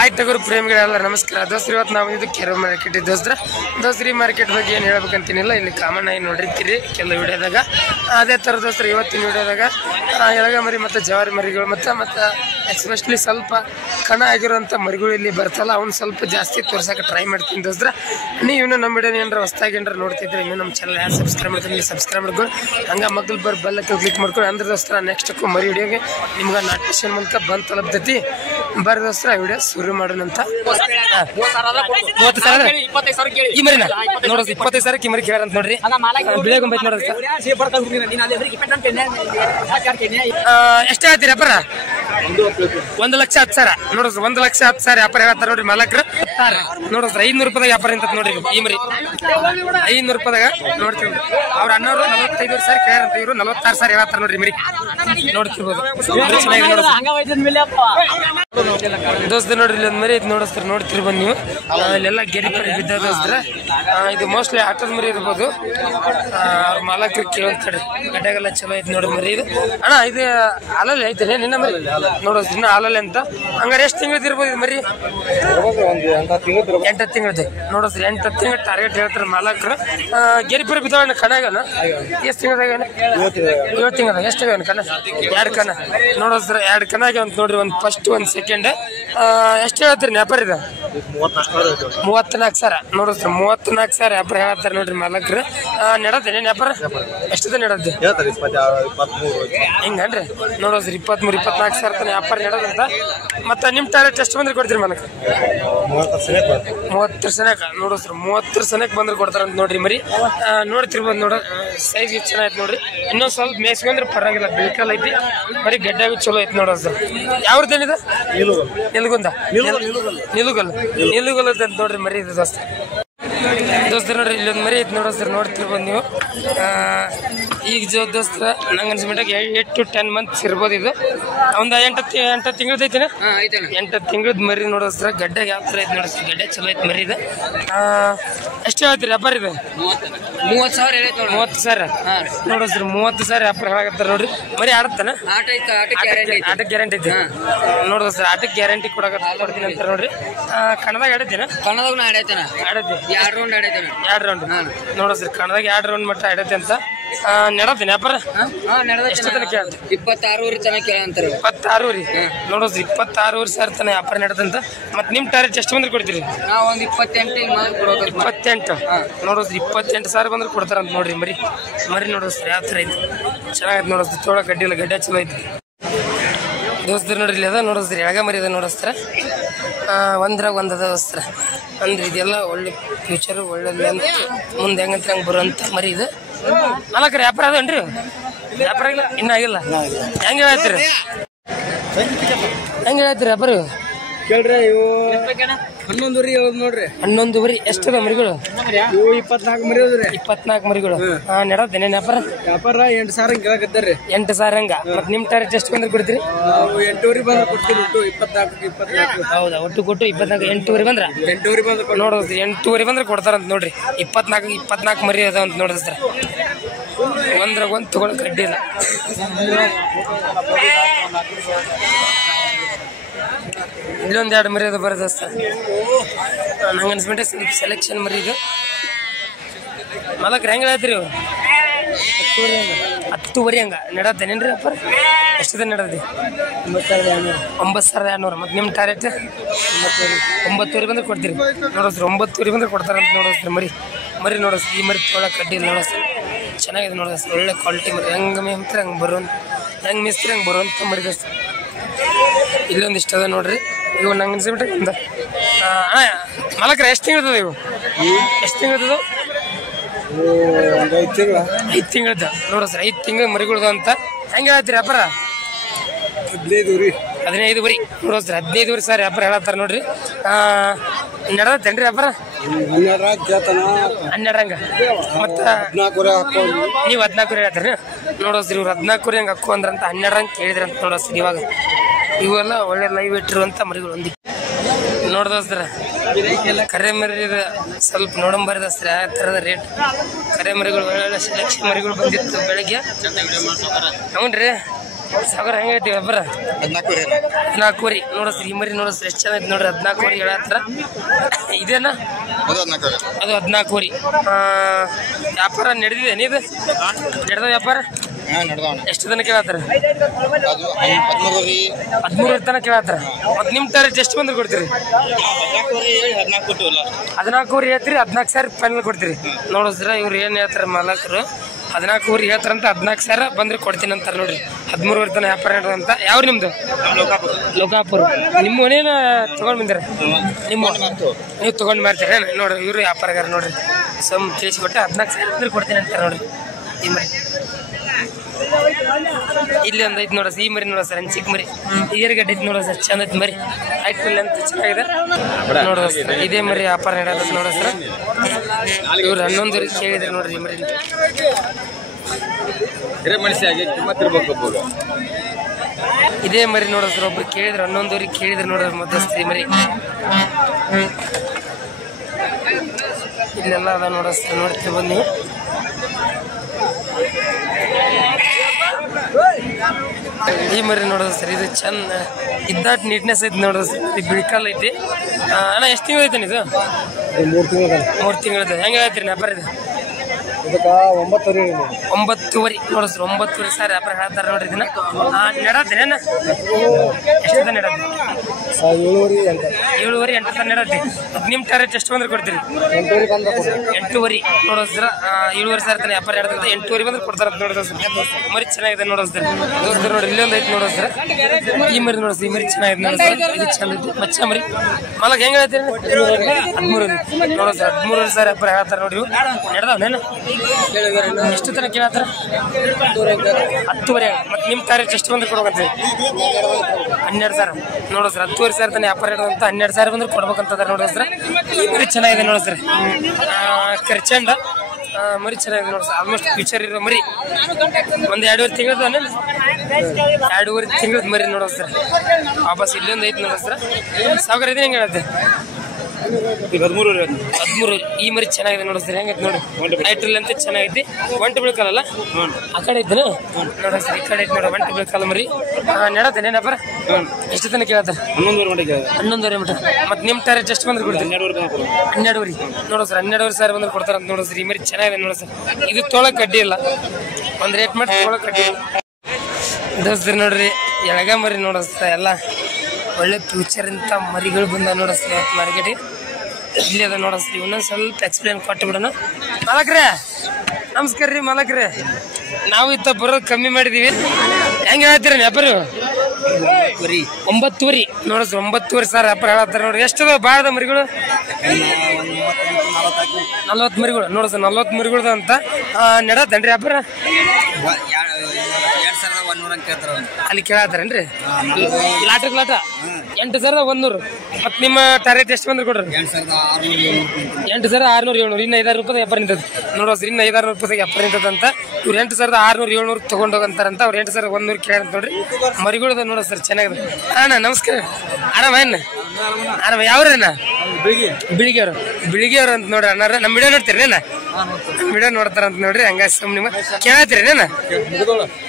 Hi ಟಗರು ಪ್ರೇಮಿಗಳೆಲ್ಲ ನಮಸ್ಕಾರ ದೋಸ್ತ್ರಿ. ಇವತ್ತು ನಾವು ಇದು ಕೆರೆ ಮಾರ್ಕೆಟ್ ದೋಸ್ತ್ರಿ ಮಾರ್ಕೆಟ್ ಬಗ್ಗೆ ಏನು ಹೇಳ್ಬೇಕಂತೀನಿಲ್ಲ. ಇಲ್ಲಿ ಕಾಮನ್ ಆಗಿ ನೋಡಿರ್ತೀರಿ ಕೆಲವು ವಿಡಿಯೋದಾಗ. ಅದೇ ಥರ ದೋಸ್ತ್ರಿ ಇವತ್ತಿನ ವಿಡಿಯೋದಾಗ ಎಳಗ ಮರಿ ಮತ್ತು ಜವಾರಿ ಮರಿಗಳು ಮತ್ತು ಎಸ್ಪೆಷಲಿ ಸ್ವಲ್ಪ ಕಣ ಆಗಿರೋಂಥ ಮರಿಗಳು ಇಲ್ಲಿ ಬರ್ತಲ್ಲ ಅವ್ನು ಸ್ವಲ್ಪ ಜಾಸ್ತಿ ತೋರ್ಸೋಕೆ ಟ್ರೈ ಮಾಡ್ತೀನಿ ದೋಸ್ತ್ರ. ನೀವು ಇನ್ನೂ ನಮ್ಮ ವಿಡಿಯೋನ ಏನಾರ ಹೊಸ್ದಾಗಿ ಏನಾರ ನೋಡ್ತಿದ್ರೆ ಇನ್ನೂ ನಮ್ಮ ಚಾನಲ್ ಯಾರು ಸಬ್ಸ್ಕ್ರೈಬ್ ಮಾಡ್ತೀನಿ ಸಬ್ಸ್ಕ್ರೈಬ್ ಮಾಡ್ಕೊಂಡು ಹಂಗೆ ಮಗ್ಳು ಬೆಲ್ಲಕ್ಕೆ ಕ್ಲಿಕ್ ಮಾಡ್ಕೊಂಡು ಅಂದ್ರೆ ದೋಸ್ತ್ರ ನೆಕ್ಸ್ಟಕ್ಕೂ ಮರಿ ವಿಡಿಯೋಗೆ ನಿಮ್ಗೆ ನೋಟಿಫಿಕೇಶನ್ ಮೂಲಕ ಬಂದು ತಲುಪ್ತೈತಿ. ಬರ್ರಿ ದೋಸ್ತ್ರ ವಿಡಿಯೋ ಶುರು ಮಾಡೋಣಂತ. 25,000 ಈ ಮರಿನ ನೋಡ್ರಿ 25,000 ಈ ಮರಿ ಕೇಳಂತ ನೋಡ್ರಿ. ಬೆಳೆ ಗೊಂಬೈತ್ ನೋಡ್ರಿ ಎಷ್ಟೇ ಹೇಳ್ತೀರಿ ಅಪ್ಪರ? 1,10,000 ನೋಡ್ರಿ. 1,10,000 ವ್ಯಾಪಾರ ಹೇಳ್ತಾರ ನೋಡ್ರಿ ಮಾಲಕ್ರು. ನೋಡ್ರಿ 500 ರೂಪಾಯಿದಾಗ ವ್ಯಾಪಾರ ಅಂತ ನೋಡ್ರಿ ಈ ಮರಿ 500 ರೂಪಾಯಿದಾಗ ನೋಡ್ತೀವಿ. ಅವ್ರ ಅಣ್ಣವ್ರು 45,000 ಕೇಳಾರಂತ ಇವ್ರು 46,000 ಹೇಳ್ತಾರ ನೋಡ್ರಿ ಮರಿ ನೋಡ್ತಿರ್ಬೋದು. ದೋಸ್ತ ನೋಡ್ರಿ ಇಲ್ಲಿ ಒಂದು ಮರಿ ಐತಿ ನೋಡಿಸ್ತಾರೆ ನೋಡ್ತಿರ್ಬೋದು ನೀವು. ಇಲ್ಲೆಲ್ಲ ಗೆರಿ ಪರಿ ಬಿದ್ದ ದೋಸ್ತ್ರ. ಇದು ಮೋಸ್ಟ್ಲಿ ಆಟದ ಮರಿ ಇರ್ಬೋದು. ಅವ್ರ ಮಾಲಕರು ಕೇಳ್ತಾರೆ ಗಡ್ಡೆಗೆಲ್ಲ ಚಲೋ ಐತಿ ನೋಡ್ರಿ ಮರಿ. ಇದು ಅಣ್ಣ ಇದು ಹಾಲಲ್ಲಿ ಐತೆ ನಿನ್ನ ಮರಿ ನೋಡೋದು ಇನ್ನ ಹಾಲಲ್ಲಿ ಅಂತ. ಹಂಗಾರೆ ಎಷ್ಟು ತಿಂಗಳದ್ದು ಇರ್ಬೋದು ಇದು ಮರಿ? 8 ತಿಂಗಳದ್ದು ನೋಡೋದ್ರಿ. 8 ತಿಂಗಳ ಟಾರ್ಗೆಟ್ ಹೇಳ್ತಾರೆ ಮಾಲಕರು. ಗೆರಿ ಪರಿ ಬಿದ್ದಾವ ಕಣಗನ ಎಷ್ಟು ತಿಂಗಳದಾಗ? 7 ತಿಂಗಳದಾಗ ಎಷ್ಟು ಕಣ? 2 ಕಣ ನೋಡೋದ್ರ. 2 ಕಣ ಆಗ್ಯಾವ ಅಂತ ನೋಡ್ರಿ. ಒಂದು ಫಸ್ಟ್ ಒಂದು ಸೆಕೆಂಡ್. ಎಷ್ಟು ಹೇಳ್ತೀರಿ ವ್ಯಾಪಾರ ಇದು? 34,000 ನೋಡಿಸ್ರಿ. 34,000 ವ್ಯಾಪಾರ ಹೇಳ್ತಾರೆ ನೋಡ್ರಿ ಮಾಲಕ್ರು. ನೆಡತ್ತೇನೆ ವ್ಯಾಪಾರ ಎಷ್ಟದ ನೆಡತ್ತೆ ಹಿಂಗನ್ರಿ ನೋಡೋದ್ರಿ. 23-24,000 ತನ ವ್ಯಾಪಾರ ನೆಡೋದಂತ. ಮತ್ತೆ ನಿಮ್ಮ ಟಾರ್ಗೆಟ್ ಎಷ್ಟು ಬಂದ್ರೆ ಕೊಡ್ತೀರಿ ಮಾಲಕ್? 30 ಸನಕ ನೋಡೋಸ್ರಿ. 30 ಸನಕ್ ಬಂದ್ರೆ ಕೊಡ್ತಾರಂತ ನೋಡ್ರಿ ಮರಿ. ನೋಡ್ತಿರ್ಬೋದು ನೋಡ ಸೈಜ್ ಚೆನ್ನಾಗೈತೆ ನೋಡ್ರಿ. ಇನ್ನೊಂದು ಸ್ವಲ್ಪ ಮೇಸ್ಕೊಂಡ್ರೆ ಪರವಾಗಿಲ್ಲ. ಬಿಲ್ಕಲ್ ಐತಿ ಮರಿ. ಗಡ್ಡೆಗೂ ಚಲೋ ಐತಿ ನೋಡೋದ್ರ. ಯಾವ್ದೇನಿದೆ? ನಿಲ್ಗುಂದ ನಿಲುಗಲ್ ಅಂತ ನೋಡ್ರಿ ಮರಿ ಇದು ದೋಸ್ತ ನೋಡ್ರಿ. ಇಲ್ಲೊಂದು ಮರಿ ಐತಿ ನೋಡೋಸ್ತಾರೆ ನೋಡ್ತಿರ್ಬೋದು ನೀವು. ಈಗ ದೋಸ್ತ ನಂಗೆ ಅನ್ಸ್ಬಿಟ್ಟಾಗ 8 to 10 ಮಂತ್ಸ್ ಇರ್ಬೋದು. ಇದು ಒಂದು 8 ತಿಂಗಳದ್ದು ಐತಿನ. 8 ತಿಂಗಳದ ಮರಿ ನೋಡೋಸ್ತಾರೆ. ಗಡ್ಡೆಗೆ ಯಾವ ಥರ ಐತಿ ನೋಡಿಸ್ರಿ. ಗಡ್ಡೆ ಚಲೋ ಐತಿ ಮರಿ ಇದು. ಎಷ್ಟು ಹೇಳ್ತೀರಿ ವ್ಯಾಪಾರ ಇದು? 30,000 ನೋಡೋಸ್ರಿ. 30,000 ವ್ಯಾಪಾರ ಹೇಳಾಕತ್ತಾರ ನೋಡ್ರಿ. ಮರಿ ಆಡತ್ತಾನ? ಆಟಕ್ಕೆ ಗ್ಯಾರಂಟಿ ಐತಿ ನೋಡೋಸ್ರಿ. ಆಟಕ್ಕೆ ಗ್ಯಾರಂಟಿ ಕೊಡ್ತೀನಿ ಅಂತ ನೋಡ್ರಿ. ಕನ್ನಡದಾಗ ಆಡತ್ತೇನ? ಕನ್ನಡದಾಗ ಆಡತ್ತೆ 2 ರೌಂಡ್ ನೋಡೋಸ್ರಿ. ಕನ್ನಡದಾಗ 2 ರೌಂಡ್ ಮಟ್ಟ ಆಡತ್ತೆ ಅಂತ ನೆಡತ್ತೇನೆ ವ್ಯಾಪಾರ. ಎಷ್ಟು ತನಕ ಕೇಳ್ತ? 26,000 ತನಕ ಕೇಳಂತಾರೆ. 26,000 ನೋಡೋಸ್ರಿ. 26,000 ತನಕ ವ್ಯಾಪಾರ ನೆಡತ್ತಂತ. ಮತ್ತೆ ನಿಮ್ ಟಾರ್ಗೆಟ್ ಎಷ್ಟು ಬಂದ್ರೆ ಕೊಡ್ತೀರಿ? ನಾವು ಒಂದು 28 ನೋಡೋಸ್ರಿ. 28,000 ಬಂದ್ರೆ ಕೊಡ್ತಾರಂತ ನೋಡ್ರಿ ಮರಿ ನೋಡೋಸ್ರಿ. ಯಾವ ಥರ ಐತಿ ಚೆನ್ನಾಗೈತೆ ನೋಡೋಸ್ರಿ. ತೋಳ ಗಡ್ಡಿ ಇಲ್ಲ ಗಡ್ಡೆ ಚಲೋ ಐತಿ ದೋಸ್ತರ ನೋಡ್ರಿ. ಇಲ್ಲಿ ಅದ ನೋಡೋಸ್ರಿ. ಎಳಗ ಮರಿ ಅದ ನೋಡೋಸ್ತಾರ. ಒಂದ್ರಾಗ ಒಂದದ ದೋಸ್ತರ. ಅಂದ್ರೆ ಇದೆಲ್ಲ ಒಳ್ಳೆ ಫ್ಯೂಚರು ಒಳ್ಳೆ ಮುಂದೆ ಹೆಂಗಂತ ಹಂಗೆ ಬರುವಂತ ಮರಿ ಇದು. ನಾಲ್ಕರ ವ್ಯಾಪಾರ ಅದನ್ರಿ? ವ್ಯಾಪಾರ ಇಲ್ಲ ಇನ್ನೂ ಆಗಿಲ್ಲ. ಹೆಂಗೆ ಹೇಳ್ತೀರಿ ವ್ಯಾಪಾರ ಕೇಳ್ರಿ? ಇವು 11 ನೋಡ್ರಿ. 11 ಎಷ್ಟದ ಮರಿಗಳು? 24 ಮರಿ ಅದ್ರಿ. 24 ಮರಿಗಳು ನೆಡತ್ತೇನೆ ವ್ಯಾಪಾರ? 8,000 ಕೇಳಕತ್ತಾರ್ರಿ. 8,000 ಹಂಗ. ಮತ್ತೆ ನಿಮ್ ಟಾರ್ಗೆಟ್ ಎಷ್ಟು ಬಂದ್ರೆ ಕೊಡ್ತೀರಿ? 8,000 ಬಂದ್ರೆ ಕೊಡ್ತೀರಿ. 24 ಹೌದಾ? ಒಟ್ಟು ಕೊಟ್ಟು 24 8,000 ಬಂದ್ರ ನೋಡೋದು. 8,000 ಬಂದ್ರೆ ಕೊಡ್ತಾರಂತ ನೋಡ್ರಿ. 24 ಮರಿ ಅದ ಅಂತ ನೋಡಿದ್ರ. ಒಂದ್ರಾಗ ಒಂದು ತಗೊಳಕ್ ಅಡ್ಡಿ ಇಲ್ಲ. ಇಲ್ಲೊಂದು 2 ಮರಿ ಅದು ಬರೋದಸ್ತ. ನಂಗೆ ಅನ್ಸ್ಬಿಟ್ಟೆ ಸ್ವಲ್ಪ ಸೆಲೆಕ್ಷನ್ ಮರಿ ಇದು. ಮಾಲಕ್ರ ಹೆಂಗೆ ಹೇಳ್ತೀರಿ? 10,000 ಹಂಗ ನೆಡತ್ತೇನೇನ್ರಿ ಅಪ್ಪ? ಎಷ್ಟದ ನೆಡದಿ? 9,200 ಮತ್ತೆ ನಿಮ್ಮ ಟಾರ್ಗೆಟ್ 9,000 ಬಂದ್ರೆ ಕೊಡ್ತೀರಿ ನೋಡೋಸ್ರಿ. 9,000 ಬಂದ್ರೆ ಕೊಡ್ತಾರಂತ ನೋಡೋಸ್ರಿ ಮರಿ ನೋಡೋಸ್ರಿ. ಈ ಮರಿ ತೊಗೊಳಕ್ಕೆ ಕಡ್ಡಿ ನೋಡೋಸ್ರಿ. ಚೆನ್ನಾಗಿದೆ ನೋಡೋಸ್ರಿ. ಒಳ್ಳೆ ಕ್ವಾಲಿಟಿ ಮರಿ. ಹೆಂಗೆ ಮೇಮ್ತಾರೆ ಹಂಗೆ ಹೆಂಗೆ ಮಿಸ್ತ್ರಿ ಹಂಗೆ ಬರುವಂಥ ಮರಿ ದೋಸ್ತ. ಇಲ್ಲೊಂದು ಇಷ್ಟ ಅದ ನೋಡ್ರಿ. ಇವು ನಂಗೆ ಅನ್ಸಿಬಿಟ್ರೆ ಒಂದು ಮಾಲಕ್ರ ಎಷ್ಟು ತಿಂಗಳದ ಇವು? ಎಷ್ಟು ತಿಂಗಳದ? 5 ತಿಂಗಳದ ನೋಡೋಸ್ರಿ. 5 ತಿಂಗಳ ಮರಿಗಳದ ಅಂತ. ಹೆಂಗೆ ಹೇಳ್ತೀರಿ ವ್ಯಾಪಾರ? 15 ಮರಿ ನೋಡೋಸ್ರಿ. 15,000 ವ್ಯಾಪಾರ ಹೇಳತ್ತಾರ ನೋಡ್ರಿ. ನೆಡತ್ತೇನ್ರಿ ವ್ಯಾಪಾರ? 12 ಹಂಗ. ಮತ್ತೆ ನೀವು 14 ಹೇಳ್ತೀರಿ ನೋಡೋಸ್ರಿ. ಇವ್ರು 14 ಹಂಗೆ ಹಾಕೋ ಅಂದ್ರಂತ 12 ಹಂಗೆ ಕೇಳಿದ್ರಿ ಅಂತ ನೋಡೋಸ್ರಿ. ಇವಾಗ ಇವೆಲ್ಲ ಒಳ್ಳೆ ಲೈವ್ ಇಟ್ಟಿರುವಂಥ ಮರಿಗಳು ಒಂದು ನೋಡ್ದೋಸ್ರ. ಕರೆ ಮರಿ ಸ್ವಲ್ಪ ನೋಡಂಬರಿದಸ್ರ ಯಾವ ಥರದ ರೇಟ್. ಕರೆ ಮರಿಗಳು ಒಳ್ಳೊಳ್ಳೆ ಸೆಲೆಕ್ಷನ್ ಮರಿಗಳು ಬಂದಿತ್ತು ಬೆಳಗ್ಗೆ. ಹ್ಞೂ ರೀ ಸಾಗರ ಹೆಂಗೈತಿ ವ್ಯಾಪಾರ 14 ವರಿ ನೋಡಸ್ರಿ ಈ ಮರಿ ನೋಡಸ್ರಿ ಎಷ್ಟು ಚೆನ್ನಾಗಿ ನೋಡ್ರಿ 14 ವರಿ ಹೇಳತ್ತಾರ ಇದೇನಾ ಅದು 14 ವರಿ ವ್ಯಾಪಾರ ನಡೆದಿದೆ ನೀದು ನಡೆದ ವ್ಯಾಪಾರ ಎಷ್ಟು ತನಕ ಕೇಳತ್ತಾರ 13 ತನಕ ಕೇಳತ್ತಾರ ಮತ್ತೆ ನಿಮ್ಮ ಟಾರ್ಗೆಟ್ ಎಷ್ಟು ಬಂದ್ರೆ ಕೊಡ್ತೀರಿ 14 ವರಿ ಹೇಳ್ತೀರಿ 14,000 ಫೈನಲ್ ಕೊಡ್ತೀರಿ ನೋಡಿಸ್ರ ಇವ್ರು ಏನು ಹೇಳ್ತಾರೆ ಮಾಲಕರು 14 ವರಿ ಹೇಳ್ತಾರಂತ 14,000 ಬಂದ್ರೆ ಕೊಡ್ತೀನಿ ಅಂತಾರೆ ನೋಡ್ರಿ 13 ವರಿ ತನಕ ವ್ಯಾಪಾರ ಅಂತ ಯಾವ ನಿಮ್ದು ಲೋಕಾಪುರ ನಿಮ್ಮ ಮನೇನ ತಗೊಂಡ್ ಬಂದಿರ ನಿಮ್ಮ ನೀವು ತಗೊಂಡ್ ಮಾರ್ತೀರ ನೋಡ್ರಿ ಇವ್ರು ವ್ಯಾಪಾರಗಾರ ನೋಡ್ರಿ ಸಮ್ ತಿಳಿಸ್ಕೊಟ್ಟೆ 14,000 ಬಂದ್ರೆ ಕೊಡ್ತೀನಿ ಅಂತಾರೆ ನೋಡ್ರಿ ಈ ಮರಿ ಇಲ್ಲಿ ಒಂದು ಐತಿ ನೋಡ ಈ ಮರಿ ನೋಡ ಸರ್ ಚಿಕ್ಕ ಮರಿ ಈಗರ್ಗಡ್ಡೆ ಐತಿ ನೋಡ ಸರ್ ಚಂದ ಐತಿ ಮರಿ ಐಟ್ ಅಂತ ಚೆನ್ನಾಗಿದೆ ನೋಡ ಇದೇ ಮರಿ ವ್ಯಾಪಾರ ನಡೆಯೋದು ನೋಡ ಸರ್ ಇವ್ರು 11 ವರೆಗೆ ಕೇಳಿದ್ರೆ ನೋಡ್ರಿ ಈ ಮರಿ ಇದೇ ಮರಿ ನೋಡ ಸರ್ ಒಬ್ರು ಕೇಳಿದ್ರೆ 11 ವರೆಗೆ ಕೇಳಿದ್ರೆ ನೋಡ್ರಿ ಮಧ್ಯಸ್ಥ ಮರಿ ಇಲ್ಲೆಲ್ಲ ಅದ ನೋಡ ಸರ್ ನೋಡ್ತೀವಿ ಬನ್ನಿ ಈ ಮರಿ ನೋಡೋದು ಸರ್ ಇದು ಚಂದ ಇದ್ದಾಟ್ ನೀಟ್ನೆಸ್ ಐತಿ ನೋಡೋದು ಸರ್ ಇದು ಬಿಳಿಕಲ್ ಐತಿ ಅಣ್ಣ ಎಷ್ಟು ತಿಂಗಳು ಐತೆ ಇದು 3 ತಿಂಗಳದ ಹೆಂಗೆ ಹೇಳ್ತೀರಿ ವ್ಯಾಪಾರ ಇದು 9 ವರಿ ನೋಡ ಸರ್ 9 ವರಿ ಸರ್ ವ್ಯಾಪಾರ ಹೇಳ್ತಾರೆ ನೋಡ್ರಿ ಇದನ್ನ ನೆಡತ್ತೇನ ಎಷ್ಟು ನೆಡತ್ತೆ 7 ವರಿ 8 ನೆಡತ್ತೆ ನಿಮ್ಮ ಟಾರ್ಗೆಟ್ ಎಷ್ಟು ಬಂದ್ರೆ ಕೊಡ್ತೀರಿ 8 ವರಿ ನೋಡೋ ಸರ್ 7 ವರಿ ಸರ್ ತನ ವ್ಯಾಪಾರ ಹೇಳ್ತಾರೆ 8 ವರಿ ಬಂದ್ರೆ ಕೊಡ್ತಾರ ನೋಡೋದು ಸರ್ ಮರಿ ಚೆನ್ನಾಗಿದೆ ನೋಡೋ ಸರ್ ನೋಡ್ರಿ ಇಲ್ಲೊಂದು ಐತಿ ನೋಡೋ ಸರ್ ಈ ಮರಿ ನೋಡೋ ಈ ಮರಿ ಚೆನ್ನಾಗಿದೆ ನೋಡೋ ಸರ್ ಇದು ಚಂದ ಐತಿ ಮಚ್ಚ ಮರಿ ಮಾಲಕ್ ಹೆಂಗ ಹೇಳ್ತೀರಿ 13 ನೋಡೋ ಸರ್ 13 ವರಿ ಸರ್ ವ್ಯಾಪಾರ ಹೇಳ್ತಾರೆ ನೋಡ್ರಿ ನೆಡ್ದಾವನೇನು ಎಷ್ಟು ತನಕ ಕೇಳತ್ತಾರ 10 ವರೆ ಮತ್ತೆ ನಿಮ್ಮ ಟಾರ್ಗೆಟ್ ಎಷ್ಟು ಬಂದ್ರೆ ಕೊಡ್ಬೇಕಂತ 12,000 ನೋಡೋ ಸರ್ 10 ವರೆ ಸರ್ ತನ ವ್ಯಾಪಾರ ಇಡೋದಂತ 12,000 ಬಂದ್ರೆ ಕೊಡ್ಬೇಕಂತದ ನೋಡೋ ಸರ್ ಈ ಮರಿ ಚೆನ್ನಾಗಿದೆ ನೋಡೋ ಸರ್ ಖರ್ಚಂಡ ಮರಿ ಚೆನ್ನಾಗಿದೆ ನೋಡ ಸರ್ ಆಲ್ಮೋಸ್ಟ್ ಫ್ಯೂಚರ್ ಇರೋ ಮರಿ ಒಂದು 2.5 ತಿಂಗಳದ 2.5 ತಿಂಗಳದ ಮರಿ ನೋಡೋ ಸರ್ ವಾಪಸ್ ಇಲ್ಲೊಂದು ಐತಿ ನೋಡೋ ಸರ್ ಸಾಗರ ಇದೆ ಹೆಂಗೆ ಹೇಳುತ್ತೆ 13 ಈ ಮರಿ ಚೆನ್ನಾಗಿದೆ ನೋಡ ಸರ್ ಹೆಂಗೈತಿ ನೋಡಿ ನೈಟ್ರಲ್ಲಿ ಅಂತ ಚೆನ್ನಾಗೈತಿ ಒಂಟು ಬೀಳ್ಕಲ್ಲ ಆ ಕಡೆ ಐತೆ ನೋಡ ಸರ್ ಈ ಕಡೆ ಐತಿ ನೋಡ ಒಂಟು ಬೀಳ್ಕಲ್ಲ ಮರಿ ನೆಡತ್ತೆ ನೆನಪರ ಎಷ್ಟು ತನಕ ಕೇಳತ್ತಾರ 11 ಮೀಟರ್ ಮತ್ತೆ ನಿಮ್ಮ ಟಾರ್ಗೆಟ್ ಎಷ್ಟು ಬಂದ್ರೆ ಕೊಡ್ತೀರಿ 12 ವರಿ ನೋಡ ಸರ್ 12 ಸಾವಿರ ಬಂದ್ರೆ ಕೊಡ್ತಾರ ಅಂತ ನೋಡ ಸರ್ ಈ ಮರಿ ಚೆನ್ನಾಗಿದೆ ನೋಡ ಸರ್ ಇದು ತೊಳಕ್ ಅಡ್ಡಿ ಇಲ್ಲ ಒಂದು ರೇಟ್ ಮಾಡಿ ತೊಳಕ್ ಅಡ್ಡಿ ಇಲ್ಲ ದೋಸ್ತರು ನೋಡ್ರಿ ಎಳಗ ಮರಿ ನೋಡಿಸ್ತಾ ಎಲ್ಲ ಒಳ್ಳೆ ಫ್ಯೂಚರ್ ಅಂತ ಮರಿಗಳು ಬಂದ ನೋಡಿಸ್ತೀವಿ ಮಾರ್ಕೆಟಿಗೆ ಇಲ್ಲಿ ಅದ ನೋಡಿಸ್ತೀವಿ ಇನ್ನೊಂದು ಸ್ವಲ್ಪ ಎಕ್ಸ್ಪ್ಲೇನ್ ಕೊಟ್ಟು ಬಿಡೋಣ ಮಾಲಕ್ರೆ ನಮಸ್ಕಾರ ರೀ ಮಾಲಕ್ರೆ ನಾವು ಇತ್ತ ಬರೋದು ಕಮ್ಮಿ ಮಾಡಿದೀವಿ ಹೆಂಗೆ ಹೇಳ್ತೀರ ವ್ಯಾಪಾರ 9 ವರಿ ನೋಡಿಸ್ 9 ವರಿ ಸರ್ ವ್ಯಾಪಾರ ಹೇಳತ್ತಾರ ನೋಡ್ರಿ ಎಷ್ಟದ ಬಾಳದ ಮರಿಗಳು 40 ಮರಿಗಳು ನೋಡ ಸರ್ 40 ಮರಿಗಳದ ಅಂತ ನೆಡತ್ತೇನ್ರಿ ವ್ಯಾಪಾರ ಅಲ್ಲಿ ಕೇಳತ್ತಾರೇನ್ರಿ ಲಾಟಕ್ ಲಾಟ 8,100 ಮತ್ ನಿಮ್ಮ ಟಾರ್ಗೆಟ್ ಎಷ್ಟು ಬಂದ್ರೆ ಕೊಡ್ರಿ 8,600 ಇನ್ನು 5,000 ರೂಪಾಯಿ ವ್ಯಾಪಾರ ನಿಂತದ ನೋಡೋ ಸರ್ ಇನ್ನು 5,000 ರೂಪಾಯಿ ವ್ಯಾಪಾರ ನಿಂತದಂತ ಇವ್ರು 8,600 ತಗೊಂಡೋಗಂತಾರಂತ ಅವ್ರು 8,100 ಕೇಳಂತ ನೋಡ್ರಿ ಮರಿಗಳದ ನೋಡೋ ಸರ್ ಚೆನ್ನಾಗಿದೆ ಅಣ್ಣ ನಮಸ್ಕಾರ ಆರಾಮ ಯಾವ್ರಣ್ಣ ಬಿಳಿಗಿಯವ್ರು ಅಂತ ನೋಡ್ರಿ ಅಣ್ಣಾರ ನಮ್ಮ ವಿಡಿಯೋ ನೋಡ್ತೀರಿ ವಿಡಿಯೋ ನೋಡ್ತಾರಂತ ನೋಡ್ರಿ ಹಂಗ ಸುಮ್ ನಿಮ್ಮ ಕೇಳತ್ತೀರಿ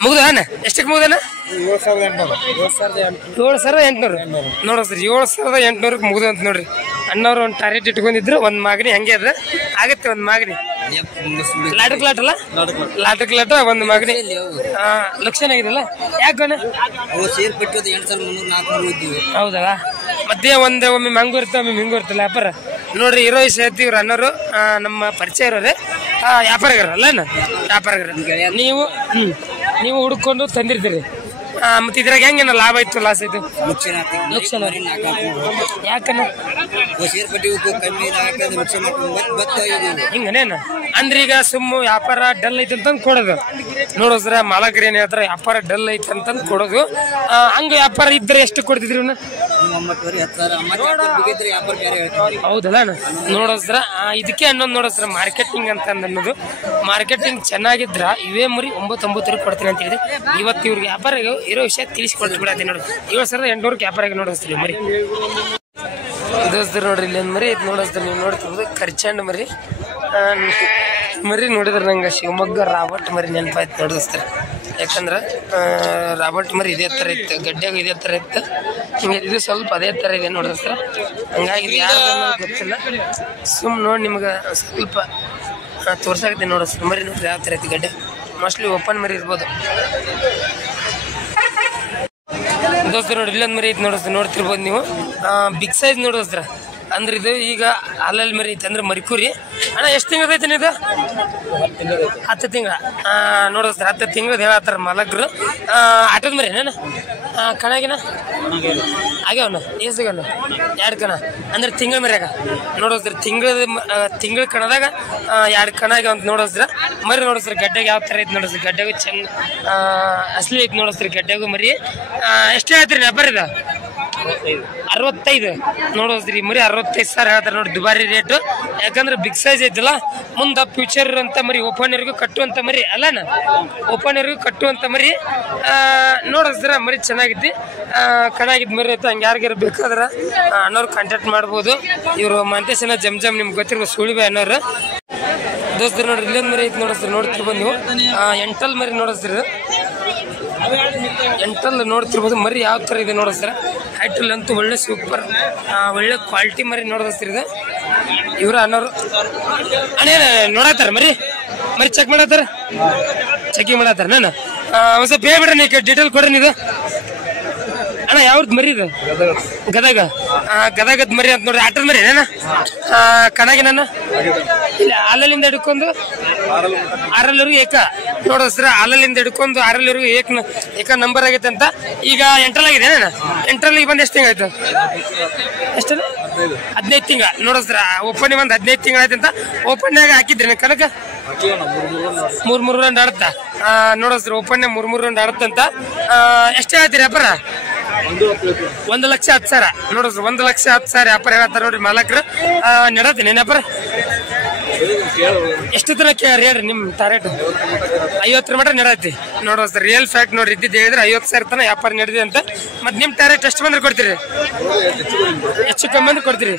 ಮುಗ್ದ ಅಣ್ಣ ಎಷ್ಟಕ್ಕೆ ಮುಗ್ದಣ್ಣ 7,800 ನೋಡೋ ಸರ್ 7,800 ಮುಗ್ದು ಅಂತ ನೋಡ್ರಿ ಅಣ್ಣವ್ರು ಒಂದು ಟಾರ್ಗೆಟ್ ಇಟ್ಕೊಂಡಿದ್ರು ಒಂದ್ ಮಾಗನಿ ಹಂಗೆ ಅದ ಆಗತ್ತೆ ಒಂದ್ ಮಾಗನಿ ಲಾಟಕ್ ಲಾಟ್ ಅಲ್ಲ ಲಾಟಕ್ ಲಾಟ ಒಂದ್ ಮಾಗನಿ ಲಕ್ಷಣ ಆಗಿದಲ್ಲ ಯಾಕಣ್ಣ ಹೌದಲ್ಲ ಮಧ್ಯೆ ಒಮ್ಮೆ ಮಂಗು ಇರ್ತಾವ ಒಮ್ಮೆ ಹಿಂಗೂ ಇರ್ತಲ್ಲ ವ್ಯಾಪಾರ ನೋಡ್ರಿ ಇರೋ ವಿಷಯ ಇವ್ರು ಅನ್ನೋರು ನಮ್ಮ ಪರಿಚಯ ಇರೋರೆ ವ್ಯಾಪಾರಗಾರಲ್ಲ ವ್ಯಾಪಾರಗಾರ ನೀವು ಹುಡ್ಕೊಂಡು ತಂದಿರ್ತೀರಿ ಮತ್ತೆ ಇದ್ರಾಗ ಹೆಂಗೇನ ಲಾಭ ಇತ್ತು ಲಾಸ್ ಆಯ್ತು ಲಕ್ಷಣ ಯಾಕನ್ನ ಹಿಂಗನೇನ ಅಂದ್ರೆ ಈಗ ಸುಮ್ಮ ವ್ಯಾಪಾರ ಡಲ್ ಐತಿ ಅಂತಂದ್ ಕೊಡೋದು ನೋಡೋದ್ರ ಮಾಲಕರು ಏನ್ ಹೇಳ್ತಾರ ವ್ಯಾಪಾರ ಡಲ್ ಐತಿ ಅಂತಂದ್ ಕೊಡೋದು ಹಂಗ ವ್ಯಾಪಾರ ಇದ್ರೆ ಎಷ್ಟು ಕೊಡ್ತಿದ್ರಿ ಹೌದಲ್ಲ ನೋಡೋದ್ರ ಇದಕ್ಕೆ ಅನ್ನೋದು ನೋಡೋದ್ರ ಮಾರ್ಕೆಟಿಂಗ್ ಅಂತ ಅನ್ನೋದು ಮಾರ್ಕೆಟಿಂಗ್ ಚೆನ್ನಾಗಿದ್ರ ಇವೇ ಮುರಿ 9,900 ಕೊಡ್ತೀನಿ ಅಂತ ಹೇಳಿದೆ ಇವತ್ತು ಇವ್ರಿಗೆ ವ್ಯಾಪಾರ ಇರೋ ವಿಷಯ ತಿಳಿಸಿಕೊಟ್ಟು ಬಿಡತ್ತೀನಿ ನೋಡಿ 7,800 ವ್ಯಾಪಾರ ನೋಡಿಸ್ತೀವಿ ಮರಿ ದೋಸ್ತರು ನೋಡ್ರಿ ಇಲ್ಲಿ ಒಂದು ಮರಿ ಐತೆ ನೋಡಿಸ್ತಾರೆ ನೀವು ನೋಡ್ತಿರ್ಬೋದು ಖರ್ಚಂಡ್ ಮರಿ ನೋಡಿದ್ರೆ ನಂಗೆ ಶಿವಮೊಗ್ಗ ರಾಬರ್ಟ್ ಮರಿ ನೆನಪಾಯ್ತು ನೋಡಿಸ್ತಾರೆ ಯಾಕಂದ್ರೆ ರಾಬರ್ಟ್ ಮರಿ ಇದೇ ಥರ ಇತ್ತು, ಗಡ್ಡೆಗೂ ಇದೇ ಥರ ಇತ್ತು. ಹಿಂಗೆ ಇದು ಸ್ವಲ್ಪ ಅದೇ ಥರ ಇದೆ ನೋಡಿದ್ರೆ ಸರ್. ಹಂಗಾಗಿ ಯಾರು ಗೊತ್ತಿಲ್ಲ, ನೋಡಿ ನಿಮ್ಗೆ ಸ್ವಲ್ಪ ತೋರ್ಸಾಕತ್ತೆ ನೋಡ್ರಿ ಸರ್. ಮರಿ ನೋಡ್ರಿ ಯಾವ ಥರ ಐತಿ ಗಡ್ಡೆ, ಮೋಸ್ಟ್ಲಿ ಓಪನ್ ಮರಿ ಇರ್ಬೋದು ದೋಸ್ತ. ನೋಡಿ ಇಲ್ಲೊಂದು ಮರಿ ಐತಿ ನೋಡಿಸ್ತಾರೆ, ನೋಡ್ತಿರ್ಬೋದು ನೀವು. ಬಿಗ್ ಸೈಜ್ ನೋಡಿಸ್ರ ಅಂದ್ರೆ ಇದು ಈಗ ಹಾಲಲ್ಲಿ ಮರಿ ಐತಿ ಅಂದ್ರೆ ಮರಿಕೂರಿ. ಅಣ್ಣ ಎಷ್ಟು ತಿಂಗಳು ಐತೆ ಇದು? 10 ತಿಂಗಳ ನೋಡಿಸ್ತಾರೆ. 10 ತಿಂಗಳದ್ದು ಹೇಳತ್ತಾರ ಮಾಲಕರು. ಆಟದ ಮರಿ ಏನ ಕಣಗಿನ ಆಗ್ಯಾವನ ಏಸಿಗನ 2 ಕಣ ಅಂದ್ರೆ ತಿಂಗಳ ಮರಿಯಾಗ ನೋಡಿಸ್ತಾರೆ. ತಿಂಗಳ ಕಣದಾಗ 2 ಕಣ ಆಗ್ಯಾವ ಅಂತ ನೋಡಿಸ್ರ. ಮರಿ ನೋಡಿಸ್ತಾರೆ ಗಡ್ಡೆಗೆ ಯಾವ ಥರ ಐತಿ ನೋಡಿಸ್ರಿ. ಗಡ್ಡೆಗೂ ಚೆನ್ನ ಅಸಲಿ ಐತಿ ನೋಡಿಸ್ರಿ ಗಡ್ಡೆಗೂ ಮರಿ. ಎಷ್ಟೇ ಹೇಳ್ತೀರಿ ವ್ಯಾಪಾರದ? 65 ನೋಡೋದ್ರಿ ಮರಿ 65,000 ಹೇಳ್ತಾರೆ ನೋಡಿ. ದುಬಾರಿ ರೇಟು, ಯಾಕಂದ್ರೆ ಬಿಗ್ ಸೈಜ್ ಐತಲ್ಲ. ಮುಂದೆ ಫ್ಯೂಚರ್ ಅಂತ ಮರಿ, ಓಪನರ್ಗೂ ಕಟ್ಟುವಂತ ಮರಿ ಅಲ್ಲನ, ಓಪನರ್ಗೂ ಕಟ್ಟುವಂತ ಮರಿ ನೋಡಿದ್ರ ಮರಿ ಚೆನ್ನಾಗಿದ್ದಿ. ಕಣಾಗಿದ್ದು ಮರಿ ಐತೆ. ಹಂಗೆ ಯಾರಿಗಾರ ಬೇಕಾದ್ರೆ ಅಣ್ಣವ್ರು ಕಾಂಟ್ಯಾಕ್ಟ್ ಮಾಡ್ಬೋದು. ಇವರು ಮಂತೇಶನ ಜಮ್ ನಿಮ್ಗೆ ಗೊತ್ತಿರ್ಬೋದು, ಸುಳಿಬೆ ಅನ್ನೋರು ದೋಸ್ತರು. ನೋಡ್ರಿ ಇಲ್ಲೊಂದು ಮರಿ ಐತಿ ನೋಡಿಸ್ರಿ, ನೋಡ್ತಿರ್ಬೋದು ನೀವು. ಎಂಟಲ್ ಮರಿ ನೋಡಿಸ್ರಿ, ಎಂಟಲ್ ನೋಡ್ತಿರ್ಬೋದು. ಮರಿ ಯಾವ ಥರ ಇದೆ ನೋಡಿಸ್ತಾರೆ. ಹೈಟಲ್ ಅಂತೂ ಒಳ್ಳೆ ಸೂಪರ್ ಒಳ್ಳೆ ಕ್ವಾಲಿಟಿ ಮರಿ ನೋಡಿಸ್ತಿರ್ ಇದು. ಇವರು ಅನ್ನೋರು ಅಣ್ಣೇನು ನೋಡತ್ತಾರ ಮರಿ ಚೆಕ್ ಮಾಡತ್ತಾರ, ಚೆಕಿಂಗ್ ಮಾಡತ್ತಾರ. ನಾನು ಒಂದು ಸ್ವಲ್ಪ ಹೇಳ್ಬಿಡ್ರಿ, ನೀ ಡೀಟೇಲ್ ಕೊಡ್ರಿ ನೀವು. ಅಣ್ಣ ಯಾವ್ದು ಮರಿ ಇದು? ಗದಗದ ಮರಿ ಅಂತ ನೋಡ್ರಿ. ಆಟದ ಮರಿ ಏನ ಕಣಾಗಿ ನನ್ನ ಇಲ್ಲ ಹಾಲಲ್ಲಿಂದ ಹಿಡ್ಕೊಂಡು 6ರಲ್ಲಿವರೆಗೂ ಏಕ ನೋಡಿಸ್ರ. ಹಾಲಲ್ಲಿಂದ ಹಿಡ್ಕೊಂಡು 6ರಲ್ಲಿವರೆಗೂ ಏಕ ನಂಬರ್ ಆಗೈತೆ ಅಂತ. ಈಗ 8ರಲ್ಲಿ ಆಗಿದೆ ಏನ? 8ರಲ್ಲಿ ಬಂದು ಎಷ್ಟು ತಿಂಗಳು ಆಯ್ತು? ಎಷ್ಟು? 15 ತಿಂಗಳ ನೋಡಿಸ್ರ. ಓಪನ್ ಬಂದು 15 ತಿಂಗಳು ಆಯ್ತು ಅಂತ. ಓಪನ್ಯಾಗ ಹಾಕಿದ್ರಿ ಕನಕ 3 ರೌಂಡ್ ಆಡುತ್ತಾ ನೋಡಿಸ್ರಿ. Open 3 round ಆಡುತ್ತಂತ. ಎಷ್ಟೇ ಹೇಳ್ತೀರಿ ವ್ಯಾಪಾರ? 1,10,000 ನೋಡಿಸ್ರಿ. 1,10,000 ವ್ಯಾಪಾರ ಹೇಳ್ತಾರೆ ನೋಡ್ರಿ ಮಾಲಕರು. ನಡತೀನಿ ವ್ಯಾಪಾರ ಎಷ್ಟು ತನಕ ಹೇಳ್ರಿ ನಿಮ್ಮ ಟಾರ್ಗೆಟ್? 50 ಮಟ್ಟ ನಡತಿ ನೋಡೋಸ್ರಿ. ರಿಯಲ್ ಫ್ಯಾಕ್ಟ್ ನೋಡ್ರಿ, ಇದ್ದಿದ್ದು ಹೇಳಿದ್ರೆ 50,000 ತನಕ ವ್ಯಾಪಾರ ನಡೆದಿದೆ ಅಂತ. ಮತ್ತೆ ನಿಮ್ಮ ಟಾರ್ಗೆಟ್ ಎಷ್ಟು ಬಂದ್ರೆ ಕೊಡ್ತೀರಿ? ಹೆಚ್ಚು ಕಮ್ಮಿ ಅಂದ್ರೆ ಕೊಡ್ತೀರಿ.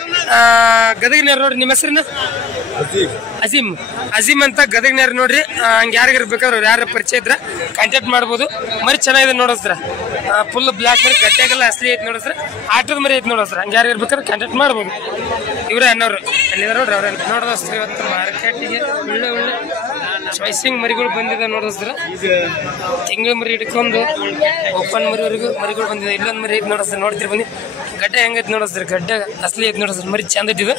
ಗದಗಿನ ನೋಡ್ರಿ, ನಿಮ್ಮ ಹೆಸರಿನ? ಅಜೀಮ್ ಅಂತ ಗದಗಿನ ನೋಡ್ರಿ. ಹಂಗೆ ಯಾರಿಗಾರು ಬೇಕಾದ್ರೆ ಯಾರ ಪರಿಚಯ ಇದ್ರೆ ಕಾಂಟ್ಯಾಕ್ಟ್ ಮಾಡ್ಬೋದು. ಮರಿ ಚೆನ್ನಾಗಿದೆ ನೋಡಿಸ್ರ. ಫುಲ್ ಬ್ಲ್ಯಾಕ್ ಮರಿ, ಗಡ್ಡೆಗೆಲ್ಲ ಅಸಲಿ ಐತಿ ನೋಡಿಸ್ರ. ಆಟದ ಮರಿ ಐತಿ ನೋಡಿಸ್ರ. ಹಂಗೆ ಯಾರಿಗಾರು ಬೇಕಾದ್ರೆ ಕಾಂಟ್ಯಾಕ್ಟ್ ಮಾಡ್ಬೋದು. ಇವರೇ ಅನ್ನೋರು ಅಲ್ಲಿದ್ದಾರೆ ನೋಡ್ರಿ. ಅವ್ರ ನೋಡಿದ್ರೆ ಇವತ್ತು ಮಾರ್ಕೆಟಿಗೆ ಒಳ್ಳೆ ಚಾಯ್ಸಿಂಗ್ ಮರಿಗಳು ಬಂದಿದೆ ನೋಡಿಸ್ರ. ತಿಂಗಳ ಮರಿ ಹಿಡ್ಕೊಂಡು ಓಪನ್ ಮರಿವರೆಗೂ ಮರಿಗಳು ಬಂದಿದೆ. ಇಲ್ಲೊಂದು ಮರಿ ಐತಿ ನೋಡಿಸ್ರ. ನೋಡ್ತಿರ್ ಬನ್ನಿ ಗಡ್ಡೆ ಹೆಂಗೈತಿ ನೋಡಿಸ್ರಿ. ಗಡ್ಡೆ ಅಸಲಿ ಐತಿ ನೋಡಿಸ್ರಿ. ಮರಿ ಚಂದ ಐತಿದು.